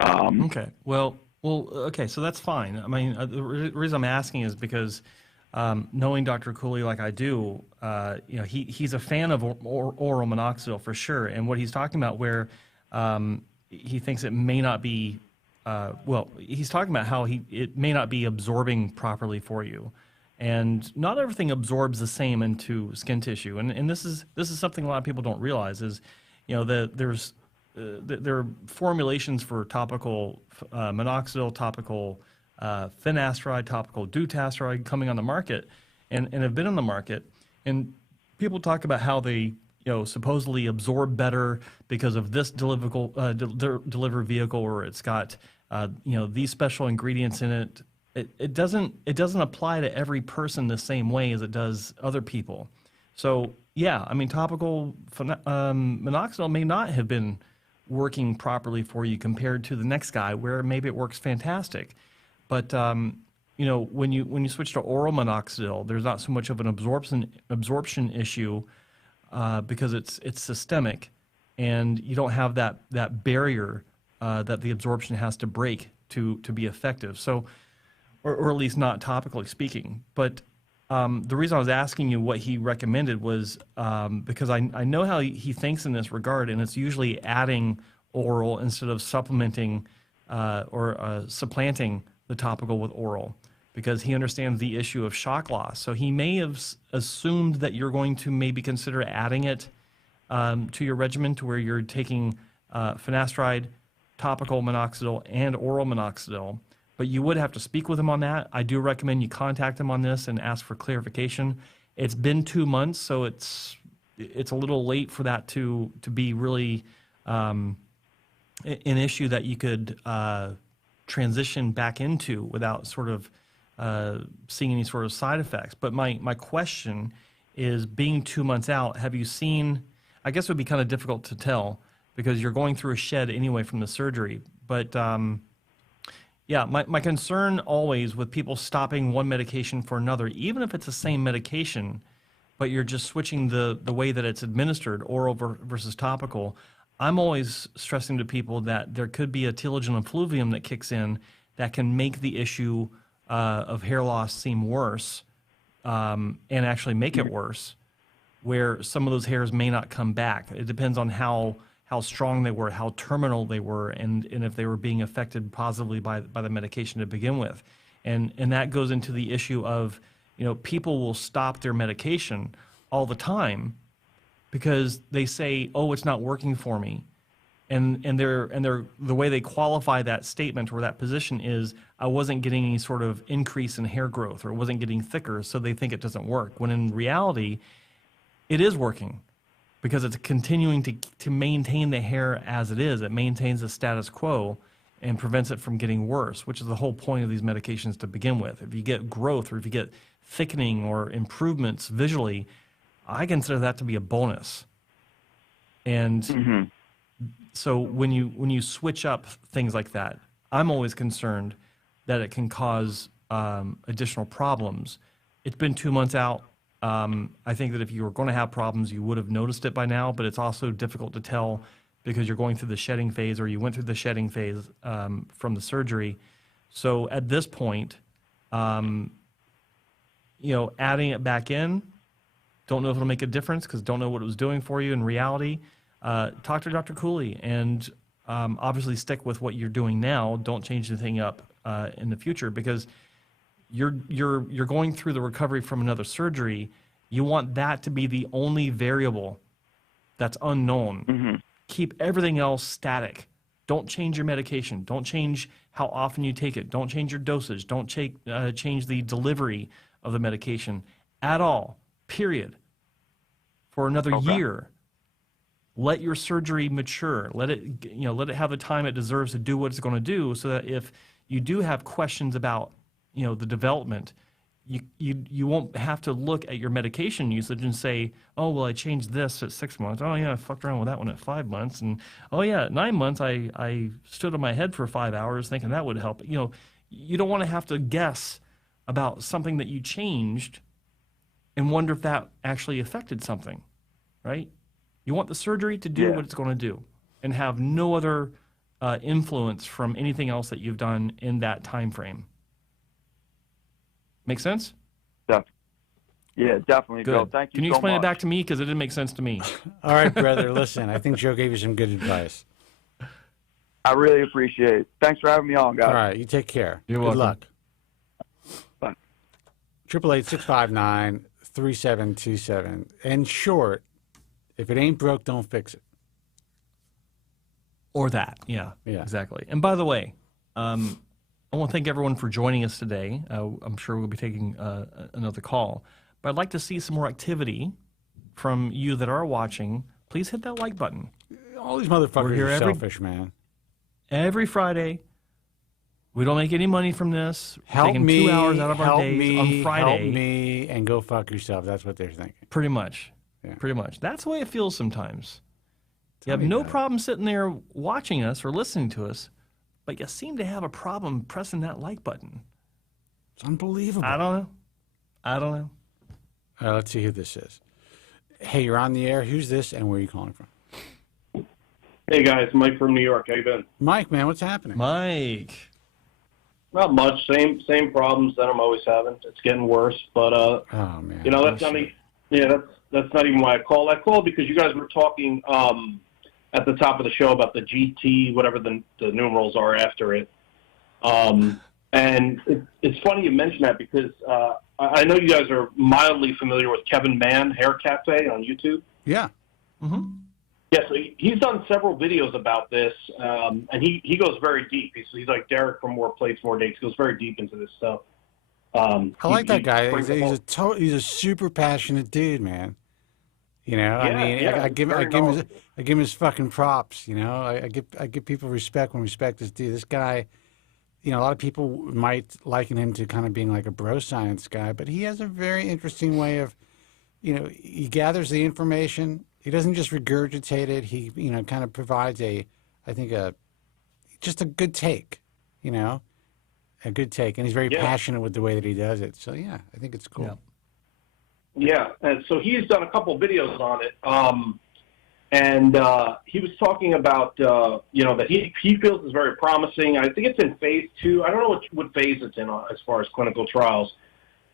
Okay. Well, okay, so that's fine. I mean, the reason I'm asking is because knowing Dr. Cooley like I do, you know, he's a fan of oral minoxidil for sure. And what he's talking about where he thinks it may not be, well, he's talking about how it may not be absorbing properly for you. And not everything absorbs the same into skin tissue. And this is something a lot of people don't realize is, you know, there are formulations for topical minoxidil, topical finasteride, topical dutasteride coming on the market and have been on the market. And people talk about how they, you know, supposedly absorb better because of this delivery vehicle, or it's got, you know, these special ingredients in it. It doesn't apply to every person the same way as it does other people. So yeah, I mean, topical minoxidil may not have been working properly for you compared to the next guy where maybe it works fantastic. But you know, when you switch to oral minoxidil, there's not so much of an absorption issue because it's systemic, and you don't have that barrier that the absorption has to break to be effective. So, or at least not topically speaking. But the reason I was asking you what he recommended was because I know how he thinks in this regard, and it's usually adding oral instead of supplementing or supplanting the topical with oral, because he understands the issue of shock loss. So he may have assumed that you're going to maybe consider adding it to your regimen to where you're taking finasteride, topical minoxidil, and oral minoxidil. But you would have to speak with him on that. I do recommend you contact him on this and ask for clarification. It's been 2 months, so it's a little late for that to be really an issue that you could transition back into without sort of seeing any sort of side effects. But my question is, being 2 months out, have you seen, I guess it would be kind of difficult to tell, because you're going through a shed anyway from the surgery. But yeah, my concern always with people stopping one medication for another, even if it's the same medication, but you're just switching the way that it's administered, oral versus topical. I'm always stressing to people that there could be a telogen effluvium that kicks in that can make the issue of hair loss seem worse, and actually make it worse, where some of those hairs may not come back. It depends on how strong they were, how terminal they were, and if they were being affected positively by the medication to begin with. And that goes into the issue of, people will stop their medication all the time because they say, "Oh, it's not working for me." And the way they qualify that statement or that position is, "I wasn't getting any sort of increase in hair growth, or it wasn't getting thicker," so they think it doesn't work. When in reality, it is working, because it's continuing to maintain the hair as it is. It maintains the status quo and prevents it from getting worse, which is the whole point of these medications to begin with. If you get growth, or if you get thickening or improvements visually, I consider that to be a bonus. And so when you switch up things like that, I'm always concerned that it can cause additional problems. It's been 2 months out. I think that if you were going to have problems, you would have noticed it by now, but it's also difficult to tell because you're going through the shedding phase, or you went through the shedding phase from the surgery. So at this point, adding it back in, don't know if it'll make a difference because don't know what it was doing for you in reality. Talk to Dr. Cooley, and obviously stick with what you're doing now. Don't change anything up in the future, because you're going through the recovery from another surgery. You want that to be the only variable that's unknown. Keep everything else static. Don't change your medication. Don't change how often you take it. Don't change your dosage. Don't change the delivery of the medication at all, period, for another year. Let your surgery mature. Let it have the time it deserves to do what it's going to do, so that if you do have questions about the development, you won't have to look at your medication usage and say, "Oh, well, I changed this at 6 months. Oh, yeah, I fucked around with that one at 5 months. And, oh, yeah, at 9 months, I stood on my head for 5 hours thinking that would help." You don't want to have to guess about something that you changed and wonder if that actually affected something, right? You want the surgery to do what it's going to do and have no other influence from anything else that you've done in that time frame. Make sense? Yeah, definitely, Good. Bill. Thank you. Can you so explain much. it back to me, because it didn't make sense to me? All right, brother. Listen, I think Joe gave you some good advice. I really appreciate it. Thanks for having me on, guys. All right, you take care. You're good welcome. luck. Bye. 888-659-3727. In short, if it ain't broke, don't fix it. Or that, yeah, Yeah. exactly. And by the way, I want to thank everyone for joining us today. I'm sure we'll be taking another call, but I'd like to see some more activity from you that are watching. Please hit that like button. All these motherfuckers We're here are every- selfish, man. Every Friday, we don't make any money from this. We're Help taking me, 2 hours out of our help days me, on Friday. help me, and go fuck yourself. That's what they're thinking. Pretty much. Yeah. Pretty much. That's the way it feels sometimes. You Tell have me no about it. problem sitting there watching us or listening to us, but you seem to have a problem pressing that like button. It's unbelievable. I don't know. All right, let's see who this is. Hey, you're on the air. Who's this, and where are you calling from? Hey guys, Mike from New York. How you been? Mike, man, what's happening? Mike. Not much. Same problems that I'm always having. It's getting worse, but Oh, man. that's not that's not even why I called. I called because you guys were talking at the top of the show about the GT, whatever the numerals are after it. And it's funny you mentioned that because I know you guys are mildly familiar with Kevin Mann, Hair Cafe on YouTube. Yeah. Mm-hmm. Yeah, so he's done several videos about this, and he goes very deep. He's like Derek from More Plates, More Dates. He goes very deep into this stuff. I like that guy. brings He's up all- he's a super passionate dude, man. I mean, yeah, I give very him his fucking props. I give people respect when respect is due. This guy, a lot of people might liken him to kind of being like a bro science guy, but he has a very interesting way of, he gathers the information. He doesn't just regurgitate it. He, kind of provides just a good take, a good take. And he's very passionate with the way that he does it. So, yeah, I think it's cool. Yeah, and so he's done a couple videos on it. And he was talking about, that he feels is very promising. I think it's in phase 2. I don't know what phase it's in as far as clinical trials.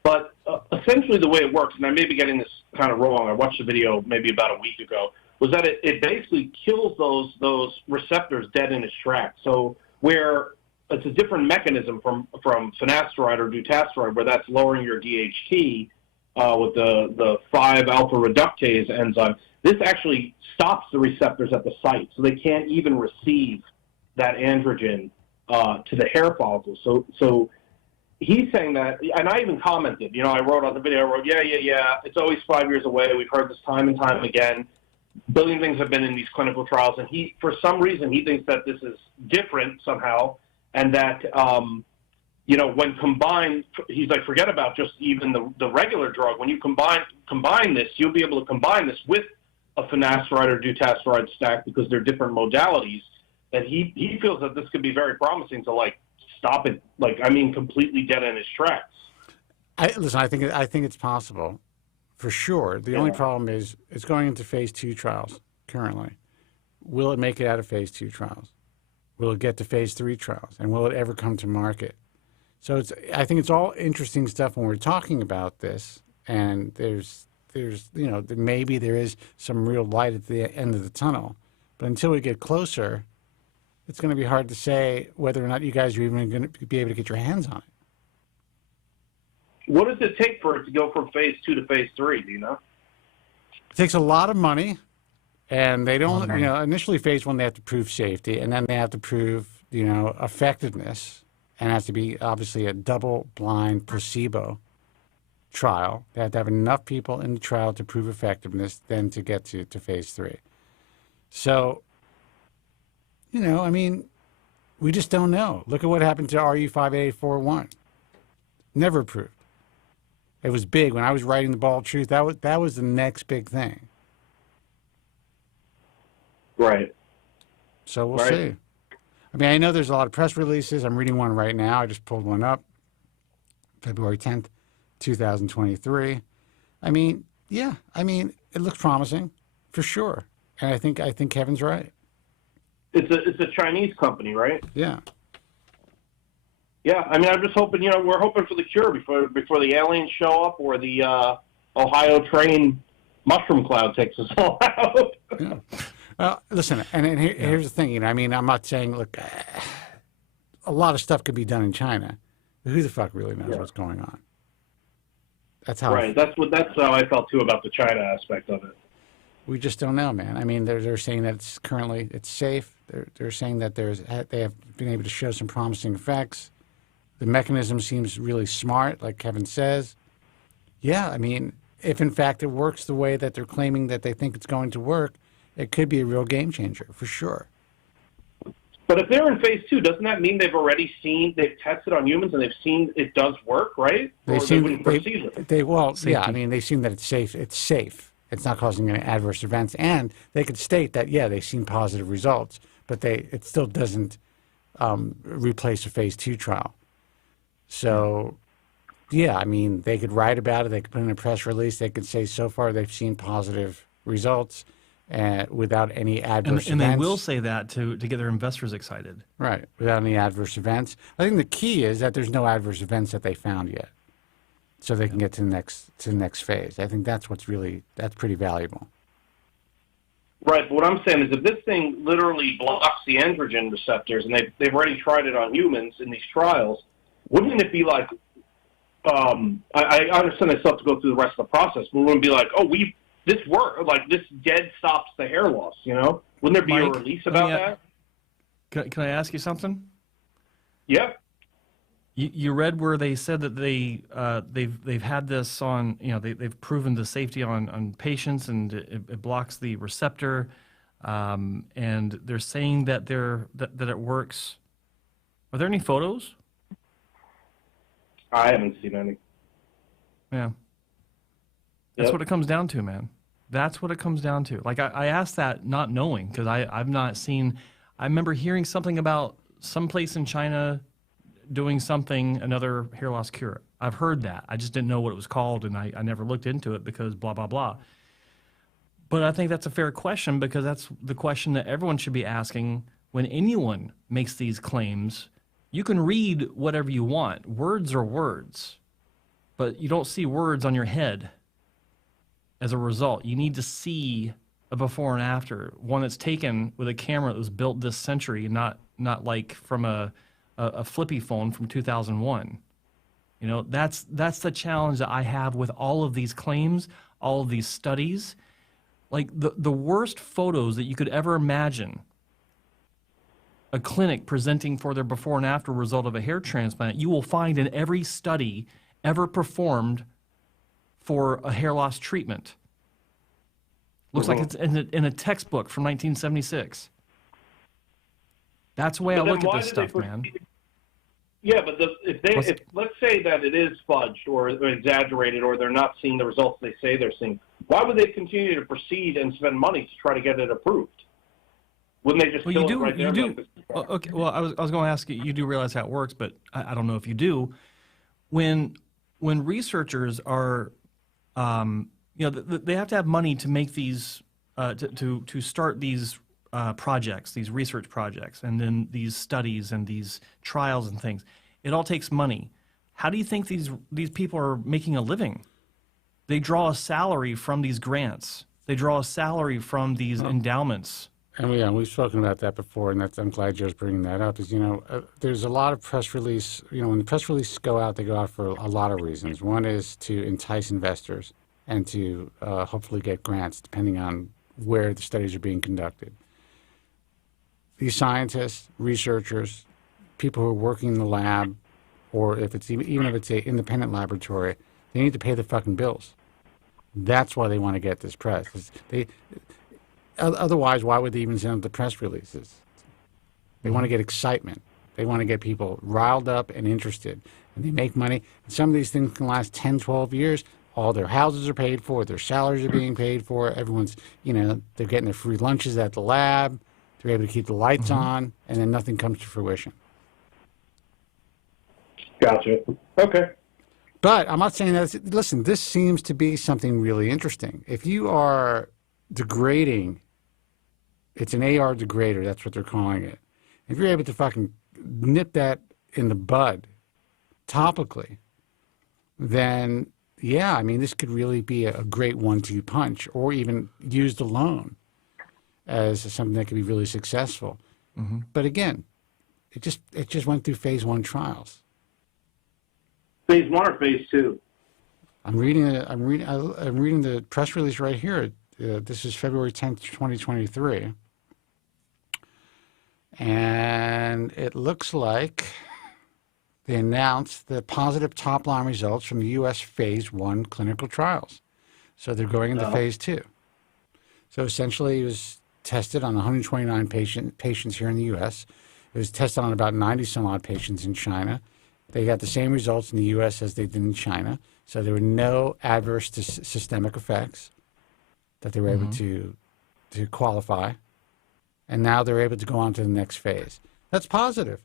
But essentially the way it works, and I may be getting this kind of wrong, I watched the video maybe about a week ago, was that it basically kills those receptors dead in its tracks. So where it's a different mechanism from finasteride or dutasteride, where that's lowering your DHT with the 5-alpha reductase enzyme, this actually stops the receptors at the site, so they can't even receive that androgen to the hair follicles. So he's saying that, and I even commented, I wrote on the video, yeah, it's always 5 years away. We've heard this time and time again. A billion things have been in these clinical trials, and for some reason, he thinks that this is different somehow, and that, when combined, he's like, forget about just even the regular drug. When you combine this, you'll be able to combine this with a finasteride or dutasteride stack because they're different modalities, and he feels that this could be very promising to, stop it, completely dead in its tracks. Listen, I think it's possible, for sure. The only problem is it's going into phase 2 trials currently. Will it make it out of phase 2 trials? Will it get to phase 3 trials? And will it ever come to market? So I think it's all interesting stuff when we're talking about this. And there's maybe there is some real light at the end of the tunnel. But until we get closer, it's going to be hard to say whether or not you guys are even going to be able to get your hands on it. What does it take for it to go from phase 2 to phase 3? Do you know? It takes a lot of money, and they don't. Initially phase 1 they have to prove safety, and then they have to prove effectiveness, and it has to be obviously a double-blind placebo trial. They have to have enough people in the trial to prove effectiveness, then to get to phase 3. So, we just don't know. Look at what happened to RU58841. Never approved. It was big. When I was writing The Bald Truth, that was the next big thing. Right. So we'll see. I know there's a lot of press releases. I'm reading one right now. I just pulled one up. February 10th, 2023. It looks promising, for sure. And I think Kevin's right. It's a Chinese company, right? Yeah. Yeah, I'm just hoping, we're hoping for the cure before the aliens show up or the Ohio train mushroom cloud takes us all out. Yeah. Well, listen, and here's the thing, I'm not saying, look, a lot of stuff could be done in China, but who the fuck really knows what's going on? That's how. Right. That's how I felt too about the China aspect of it. We just don't know, man. They're saying that it's safe. They're saying that they have been able to show some promising effects. The mechanism seems really smart, like Kevin says. Yeah, if in fact it works the way that they're claiming that they think it's going to work, it could be a real game changer, for sure. But if they're in phase 2, doesn't that mean they've tested on humans and they've seen it does work, right? They've seen that it's safe. It's safe. It's not causing any adverse events, and they could state that they've seen positive results, but it still doesn't replace a phase 2 trial. So, they could write about it. They could put in a press release. They could say so far they've seen positive results without any adverse events. And they will say that to get their investors excited. Right, without any adverse events. I think the key is that there's no adverse events that they found yet, so they can get to the next phase. I think that's pretty valuable. Right, but what I'm saying is if this thing literally blocks the androgen receptors, and they've already tried it on humans in these trials, wouldn't it be like, I understand they still have to go through the rest of the process, but wouldn't it be like, this worked, like this dead stops the hair loss, Wouldn't there be a release about that? Can I ask you something? Yeah. You read where they said that they've had this on, they've proven the safety on patients, and it blocks the receptor, and they're saying that that it works. Are there any photos? I haven't seen any. Yeah. That's what it comes down to, man. That's what it comes down to. Like I asked that not knowing because I've not seen. I remember hearing something about some place in China doing something, another hair loss cure. I've heard that. I just didn't know what it was called, and I never looked into it because blah, blah, blah. But I think that's a fair question because that's the question that everyone should be asking when anyone makes these claims. You can read whatever you want. Words are words, but you don't see words on your head as a result. You need to see a before and after, one that's taken with a camera that was built this century, not like from a flippy phone from 2001. You know, that's the challenge that I have with all of these claims, all of these studies. Like the worst photos that you could ever imagine, a clinic presenting for their before and after result of a hair transplant, you will find in every study ever performed for a hair loss treatment. Looks like it's in a textbook from 1976. That's the way I look at this stuff, man. Yeah, but if let's say that it is fudged or exaggerated or they're not seeing the results they say they're seeing, why would they continue to proceed and spend money to try to get it approved? Wouldn't they just kill it right there? You do. Okay. Well, I was going to ask you. You do realize how it works, but I don't know if you do. When researchers are, they have to have money to make these to start these projects, these research projects, and then these studies and these trials and things. It all takes money. How do you think these people are making a living? They draw a salary from these grants. They draw a salary from these endowments. And yeah, we've spoken about that before, and I'm glad Joe's bringing that up. Is there's a lot of press release. When the press releases go out, they go out for a lot of reasons. One is to entice investors and to hopefully get grants, depending on where the studies are being conducted. These scientists, researchers, people who are working in the lab, or if it's even if it's an independent laboratory, they need to pay the fucking bills. That's why they want to get this press. Otherwise, why would they even send out the press releases? They want to get excitement. They want to get people riled up and interested. And they make money. And some of these things can last 10, 12 years. All their houses are paid for. Their salaries are being paid for. Everyone's, they're getting their free lunches at the lab. They're able to keep the lights on. And then nothing comes to fruition. Gotcha. Okay. But I'm not saying that. Listen, this seems to be something really interesting. If you are degrading, it's an AR degrader, that's what they're calling it. If you're able to fucking nip that in the bud topically, then yeah, I mean, this could really be a great 1-2 punch, or even used alone as something that could be really successful. Mm-hmm. But again, it just went through phase 1 trials. Phase 1 or phase 2? I'm reading the press release right here. This is February 10th, 2023. And it looks like they announced the positive top-line results from the U.S. Phase 1 clinical trials. So they're going into Phase 2. So essentially it was tested on 129 patients here in the U.S. It was tested on about 90-some-odd patients in China. They got the same results in the U.S. as they did in China. So there were no adverse systemic effects that they were able to qualify. And now they're able to go on to the next phase. That's positive.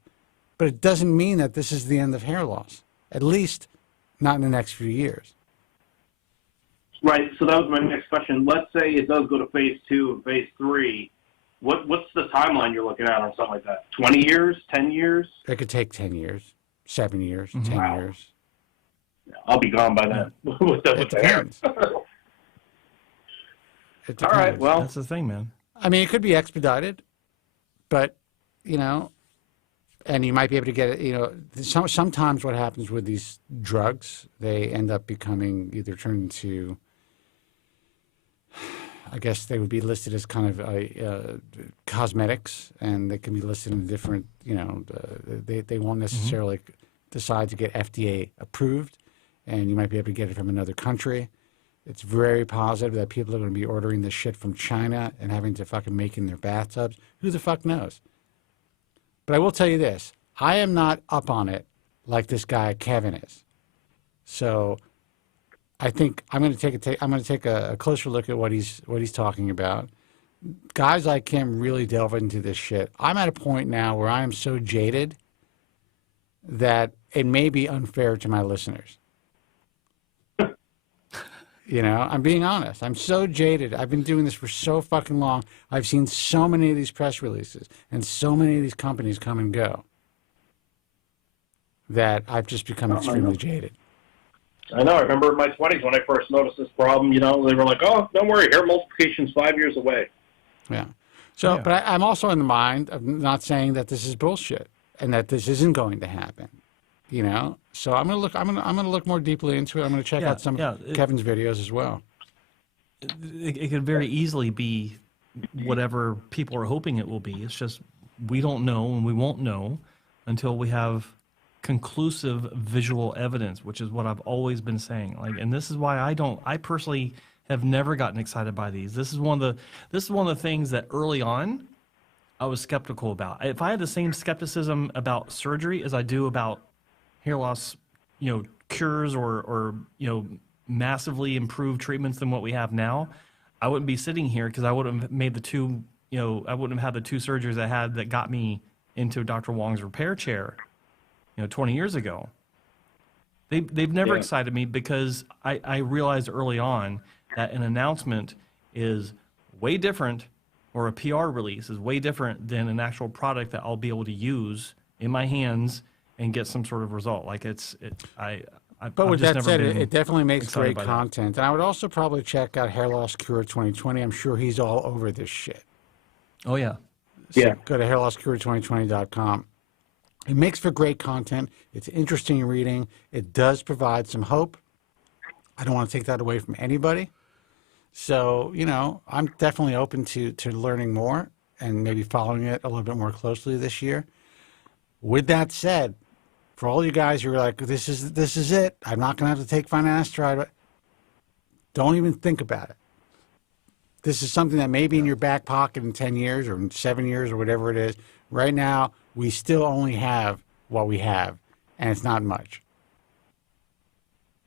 But it doesn't mean that this is the end of hair loss, at least not in the next few years. Right. So that was my next question. Let's say it does go to phase 2 and phase 3. What's the timeline you're looking at on something like that? 20 years? 10 years? It could take 10 years, 7 years, 10 years. I'll be gone by then. It depends. It depends. All right, well. That's the thing, man. I mean, it could be expedited, but, and you might be able to get it, sometimes what happens with these drugs, they end up becoming either turned into, I guess they would be listed as kind of cosmetics, and they can be listed in different, they won't necessarily decide to get FDA approved, and you might be able to get it from another country. It's very positive that people are going to be ordering this shit from China and having to fucking make in their bathtubs. Who the fuck knows? But I will tell you this. I am not up on it like this guy Kevin is. So I think I'm going to take a closer look at what he's talking about. Guys like him really delve into this shit. I'm at a point now where I am so jaded that it may be unfair to my listeners. You know, I'm being honest. I'm so jaded. I've been doing this for so fucking long. I've seen so many of these press releases and so many of these companies come and go that I've just become extremely jaded. I know. I remember in my 20s when I first noticed this problem, you know, they were like, oh, don't worry, hair multiplication's 5 years away. Yeah. So, but I'm also in the mind of not saying that this is bullshit and that this isn't going to happen. You know, so I'm gonna look. I'm gonna look more deeply into it. I'm gonna check out some of Kevin's videos as well. It could very easily be whatever people are hoping it will be. It's just we don't know, and we won't know until we have conclusive visual evidence, which is what I've always been saying. Like, and this is why I personally have never gotten excited by these. This is one of the things that early on I was skeptical about. If I had the same skepticism about surgery as I do about hair loss, you know, cures or you know, massively improved treatments than what we have now, I wouldn't be sitting here because I wouldn't have made the two, you know, I wouldn't have had the two surgeries I had that got me into Dr. Wong's repair chair, you know, 20 years ago. They've never excited me because I realized early on that an announcement is way different, or a PR release is way different than an actual product that I'll be able to use in my hands and get some sort of result. Like But with that said, it definitely makes great content. And I would also probably check out Hair Loss Cure 2020. I'm sure he's all over this shit. Oh, yeah. So go to hairlosscure2020.com. It makes for great content. It's interesting reading. It does provide some hope. I don't want to take that away from anybody. So, you know, I'm definitely open to learning more and maybe following it a little bit more closely this year. With that said, for all you guys who are like, this is it, I'm not going to have to take finasteride, don't even think about it. This is something that may be in your back pocket in 10 years or in 7 years or whatever it is. Right now, we still only have what we have, and it's not much.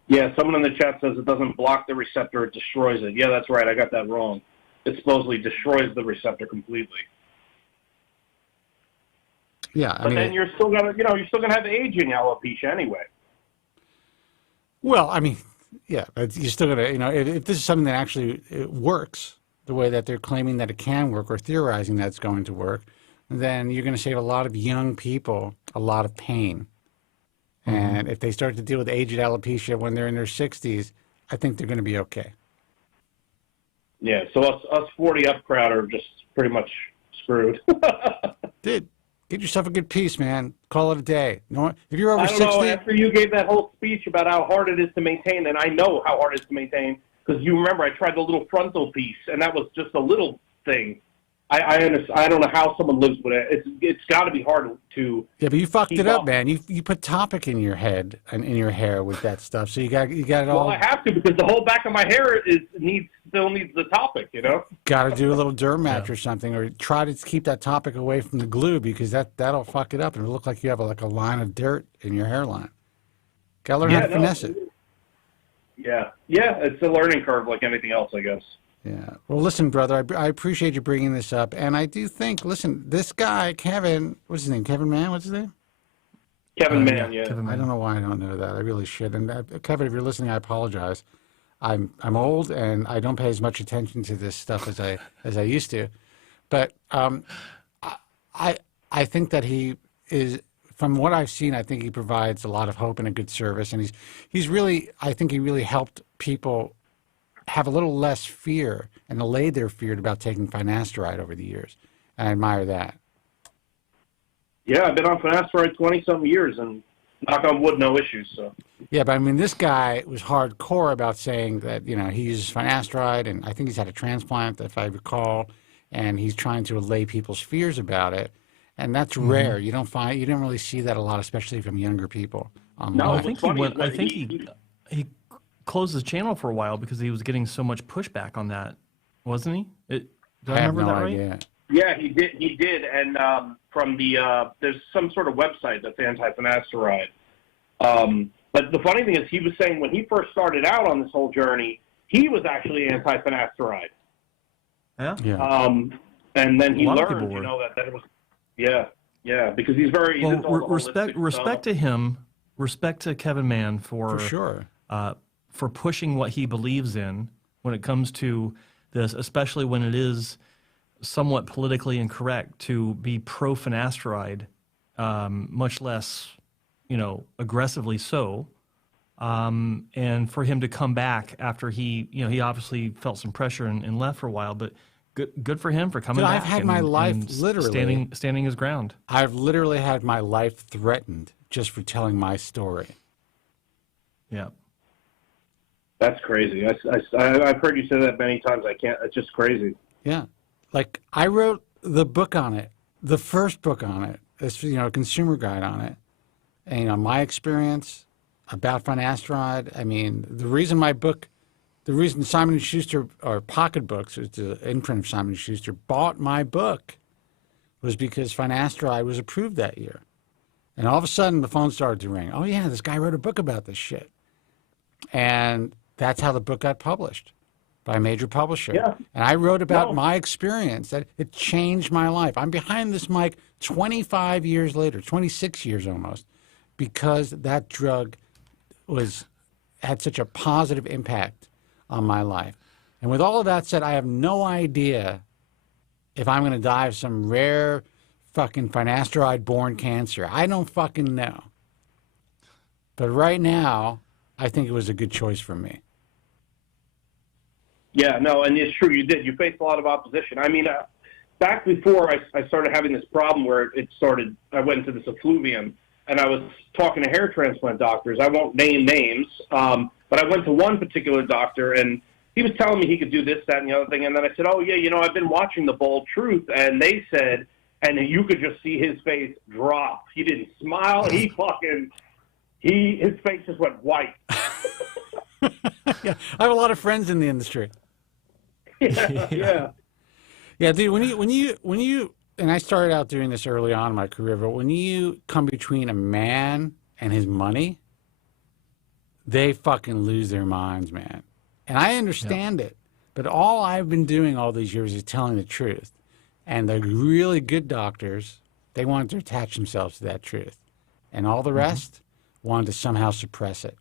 Yeah, someone in the chat says it doesn't block the receptor, it destroys it. Yeah, that's right. I got that wrong. It supposedly destroys the receptor completely. Yeah, but then you're still gonna have aging alopecia anyway. Well, I mean, yeah, but you're still gonna, you know, if this is something that actually works the way that they're claiming that it can work or theorizing that it's going to work, then you're going to save a lot of young people a lot of pain. And if they start to deal with aged alopecia when they're in their 60s, I think they're going to be okay. Yeah, so us 40 up crowd are just pretty much screwed. Dude, get yourself a good piece, man. Call it a day. You know what? If you're over 60... I don't know, after you gave that whole speech about how hard it is to maintain, and I know how hard it is to maintain, because you remember I tried the little frontal piece, and that was just a little thing. I understand. I don't know how someone lives with it. It's got to be hard to. Yeah, but you fucked it up, man. You put Topic in your head and in your hair with that stuff, so you got it all. Well, I have to because the whole back of my hair still needs the Topic, you know. Got to do a little derm match or something, or try to keep that Topic away from the glue because that'll fuck it up and it'll look like you have a line of dirt in your hairline. Got to learn how to finesse it. Yeah, it's a learning curve like anything else, I guess. Yeah. Well, listen, brother, I appreciate you bringing this up. And I do think, listen, this guy, Kevin, what's his name? Kevin Mann? What's his name? Kevin Mann, yeah. I don't know why I don't know that. I really should. And Kevin, if you're listening, I apologize. I'm old and I don't pay as much attention to this stuff as I used to. But I think that he is, from what I've seen, I think he provides a lot of hope and a good service. And he's really, I think he really helped people have a little less fear and allayed their fear about taking finasteride over the years. I admire that. Yeah, I've been on finasteride 20-some years, and knock on wood, no issues. So. Yeah, but I mean, this guy was hardcore about saying that, you know, he uses finasteride, and I think he's had a transplant, if I recall, and he's trying to allay people's fears about it. And that's rare. You don't really see that a lot, especially from younger people. No, I think he closed his channel for a while because he was getting so much pushback on that, wasn't he? Did I remember that right? Idea. Yeah, he did, and from the there's some sort of website that's anti-finasteride, But the funny thing is, he was saying when he first started out on this whole journey, he was actually anti-finasteride. Yeah. And then he A lot of learned, people you were. know, that it was, yeah, because he's very Well, into all the respect holistic to him, respect to Kevin Mann For sure. for pushing what he believes in when it comes to this, especially when it is somewhat politically incorrect to be pro-finasteride, much less, aggressively so. And for him to come back after he obviously felt some pressure and left for a while, but good for him for coming Dude, back. I've had my life and literally standing his ground. I've literally had my life threatened just for telling my story. Yeah. That's crazy. I've heard you say that many times. It's just crazy. Yeah. Like, I wrote the book on it, the first book on it, this, a consumer guide on it. And, my experience about finasteride. I mean, the reason Simon & Schuster, or Pocket Books, it's the imprint of Simon & Schuster, bought my book was because finasteride was approved that year. And all of a sudden, the phone started to ring. Oh, yeah, this guy wrote a book about this shit. And that's how the book got published by a major publisher. Yeah. And I wrote about my experience, that it changed my life. I'm behind this mic 25 years later, 26 years almost, because that drug had such a positive impact on my life. And with all of that said, I have no idea if I'm going to die of some rare fucking finasteride-born cancer. I don't fucking know. But right now, I think it was a good choice for me. Yeah, no, and it's true. You did. You faced a lot of opposition. I mean, back before I started having this problem where I went into this effluvium, and I was talking to hair transplant doctors. I won't name names, but I went to one particular doctor, and he was telling me he could do this, that, and the other thing. And then I said, oh, yeah, I've been watching The Bold Truth. And they said, and you could just see his face drop. He didn't smile. His face just went white. Yeah, I have a lot of friends in the industry. Yeah. Yeah, dude, when you and I started out doing this early on in my career, but when you come between a man and his money, they fucking lose their minds, man. And I understand it, but all I've been doing all these years is telling the truth. And the really good doctors, they wanted to attach themselves to that truth. And all the rest wanted to somehow suppress it.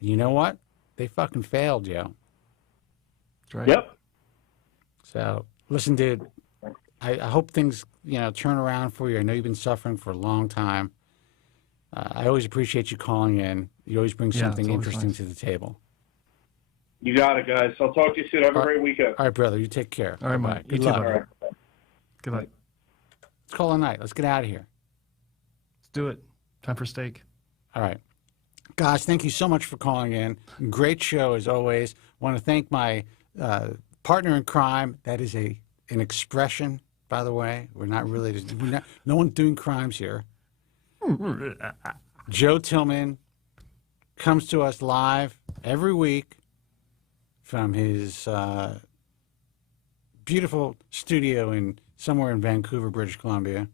And you know what? They fucking failed, yo. That's right. Yep. So, listen, dude, I hope things, turn around for you. I know you've been suffering for a long time. I always appreciate you calling in. You always bring something always interesting nice. to the table. You got it, guys. I'll talk to you soon. Have a great weekend. All right, brother. You take care. All right, Bye-bye. Mike. Good You too, luck. buddy. All right. Good night. Let's call it a night. Let's get out of here. Let's do it. Time for steak. All right. Guys, thank you so much for calling in. Great show, as always. Want to thank my partner in crime. That is an expression, by the way. No one's doing crimes here. Joe Tillman comes to us live every week from his beautiful studio somewhere in Vancouver, British Columbia.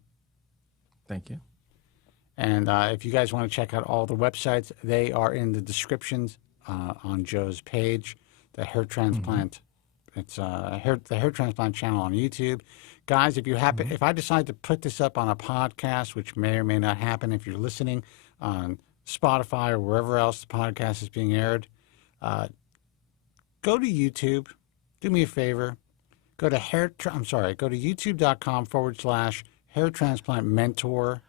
Thank you. And if you guys want to check out all the websites, they are in the descriptions on Joe's page. The Hair Transplant, it's the Hair Transplant channel on YouTube. Guys, if I decide to put this up on a podcast, which may or may not happen if you're listening on Spotify or wherever else the podcast is being aired, go to YouTube. Do me a favor. Go to youtube.com/hair transplant mentor.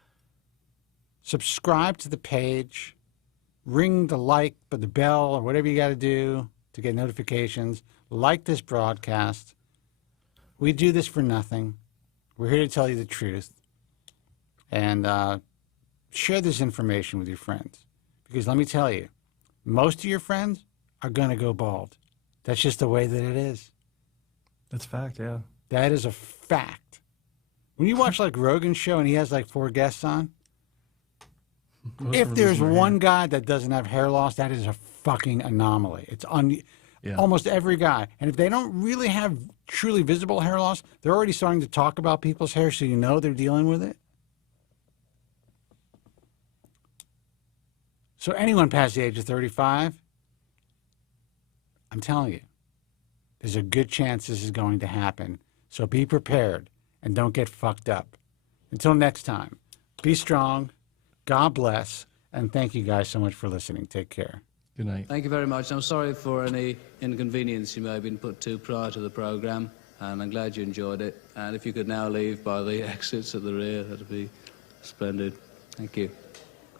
Subscribe to the page, ring the bell, or whatever you got to do to get notifications. Like this broadcast. We do this for nothing. We're here to tell you the truth. And share this information with your friends. Because let me tell you, most of your friends are going to go bald. That's just the way that it is. That's fact, yeah. That is a fact. When you watch like Rogan's show and he has like 4 guests on, if there's one guy that doesn't have hair loss, that is a fucking anomaly. It's almost every guy. And if they don't really have truly visible hair loss, they're already starting to talk about people's hair, so you know they're dealing with it. So anyone past the age of 35, I'm telling you, there's a good chance this is going to happen. So be prepared and don't get fucked up. Until next time, be strong, God bless, and thank you guys so much for listening. Take care. Good night. Thank you very much. I'm sorry for any inconvenience you may have been put to prior to the programme, and I'm glad you enjoyed it. And if you could now leave by the exits at the rear, that'd be splendid. Thank you.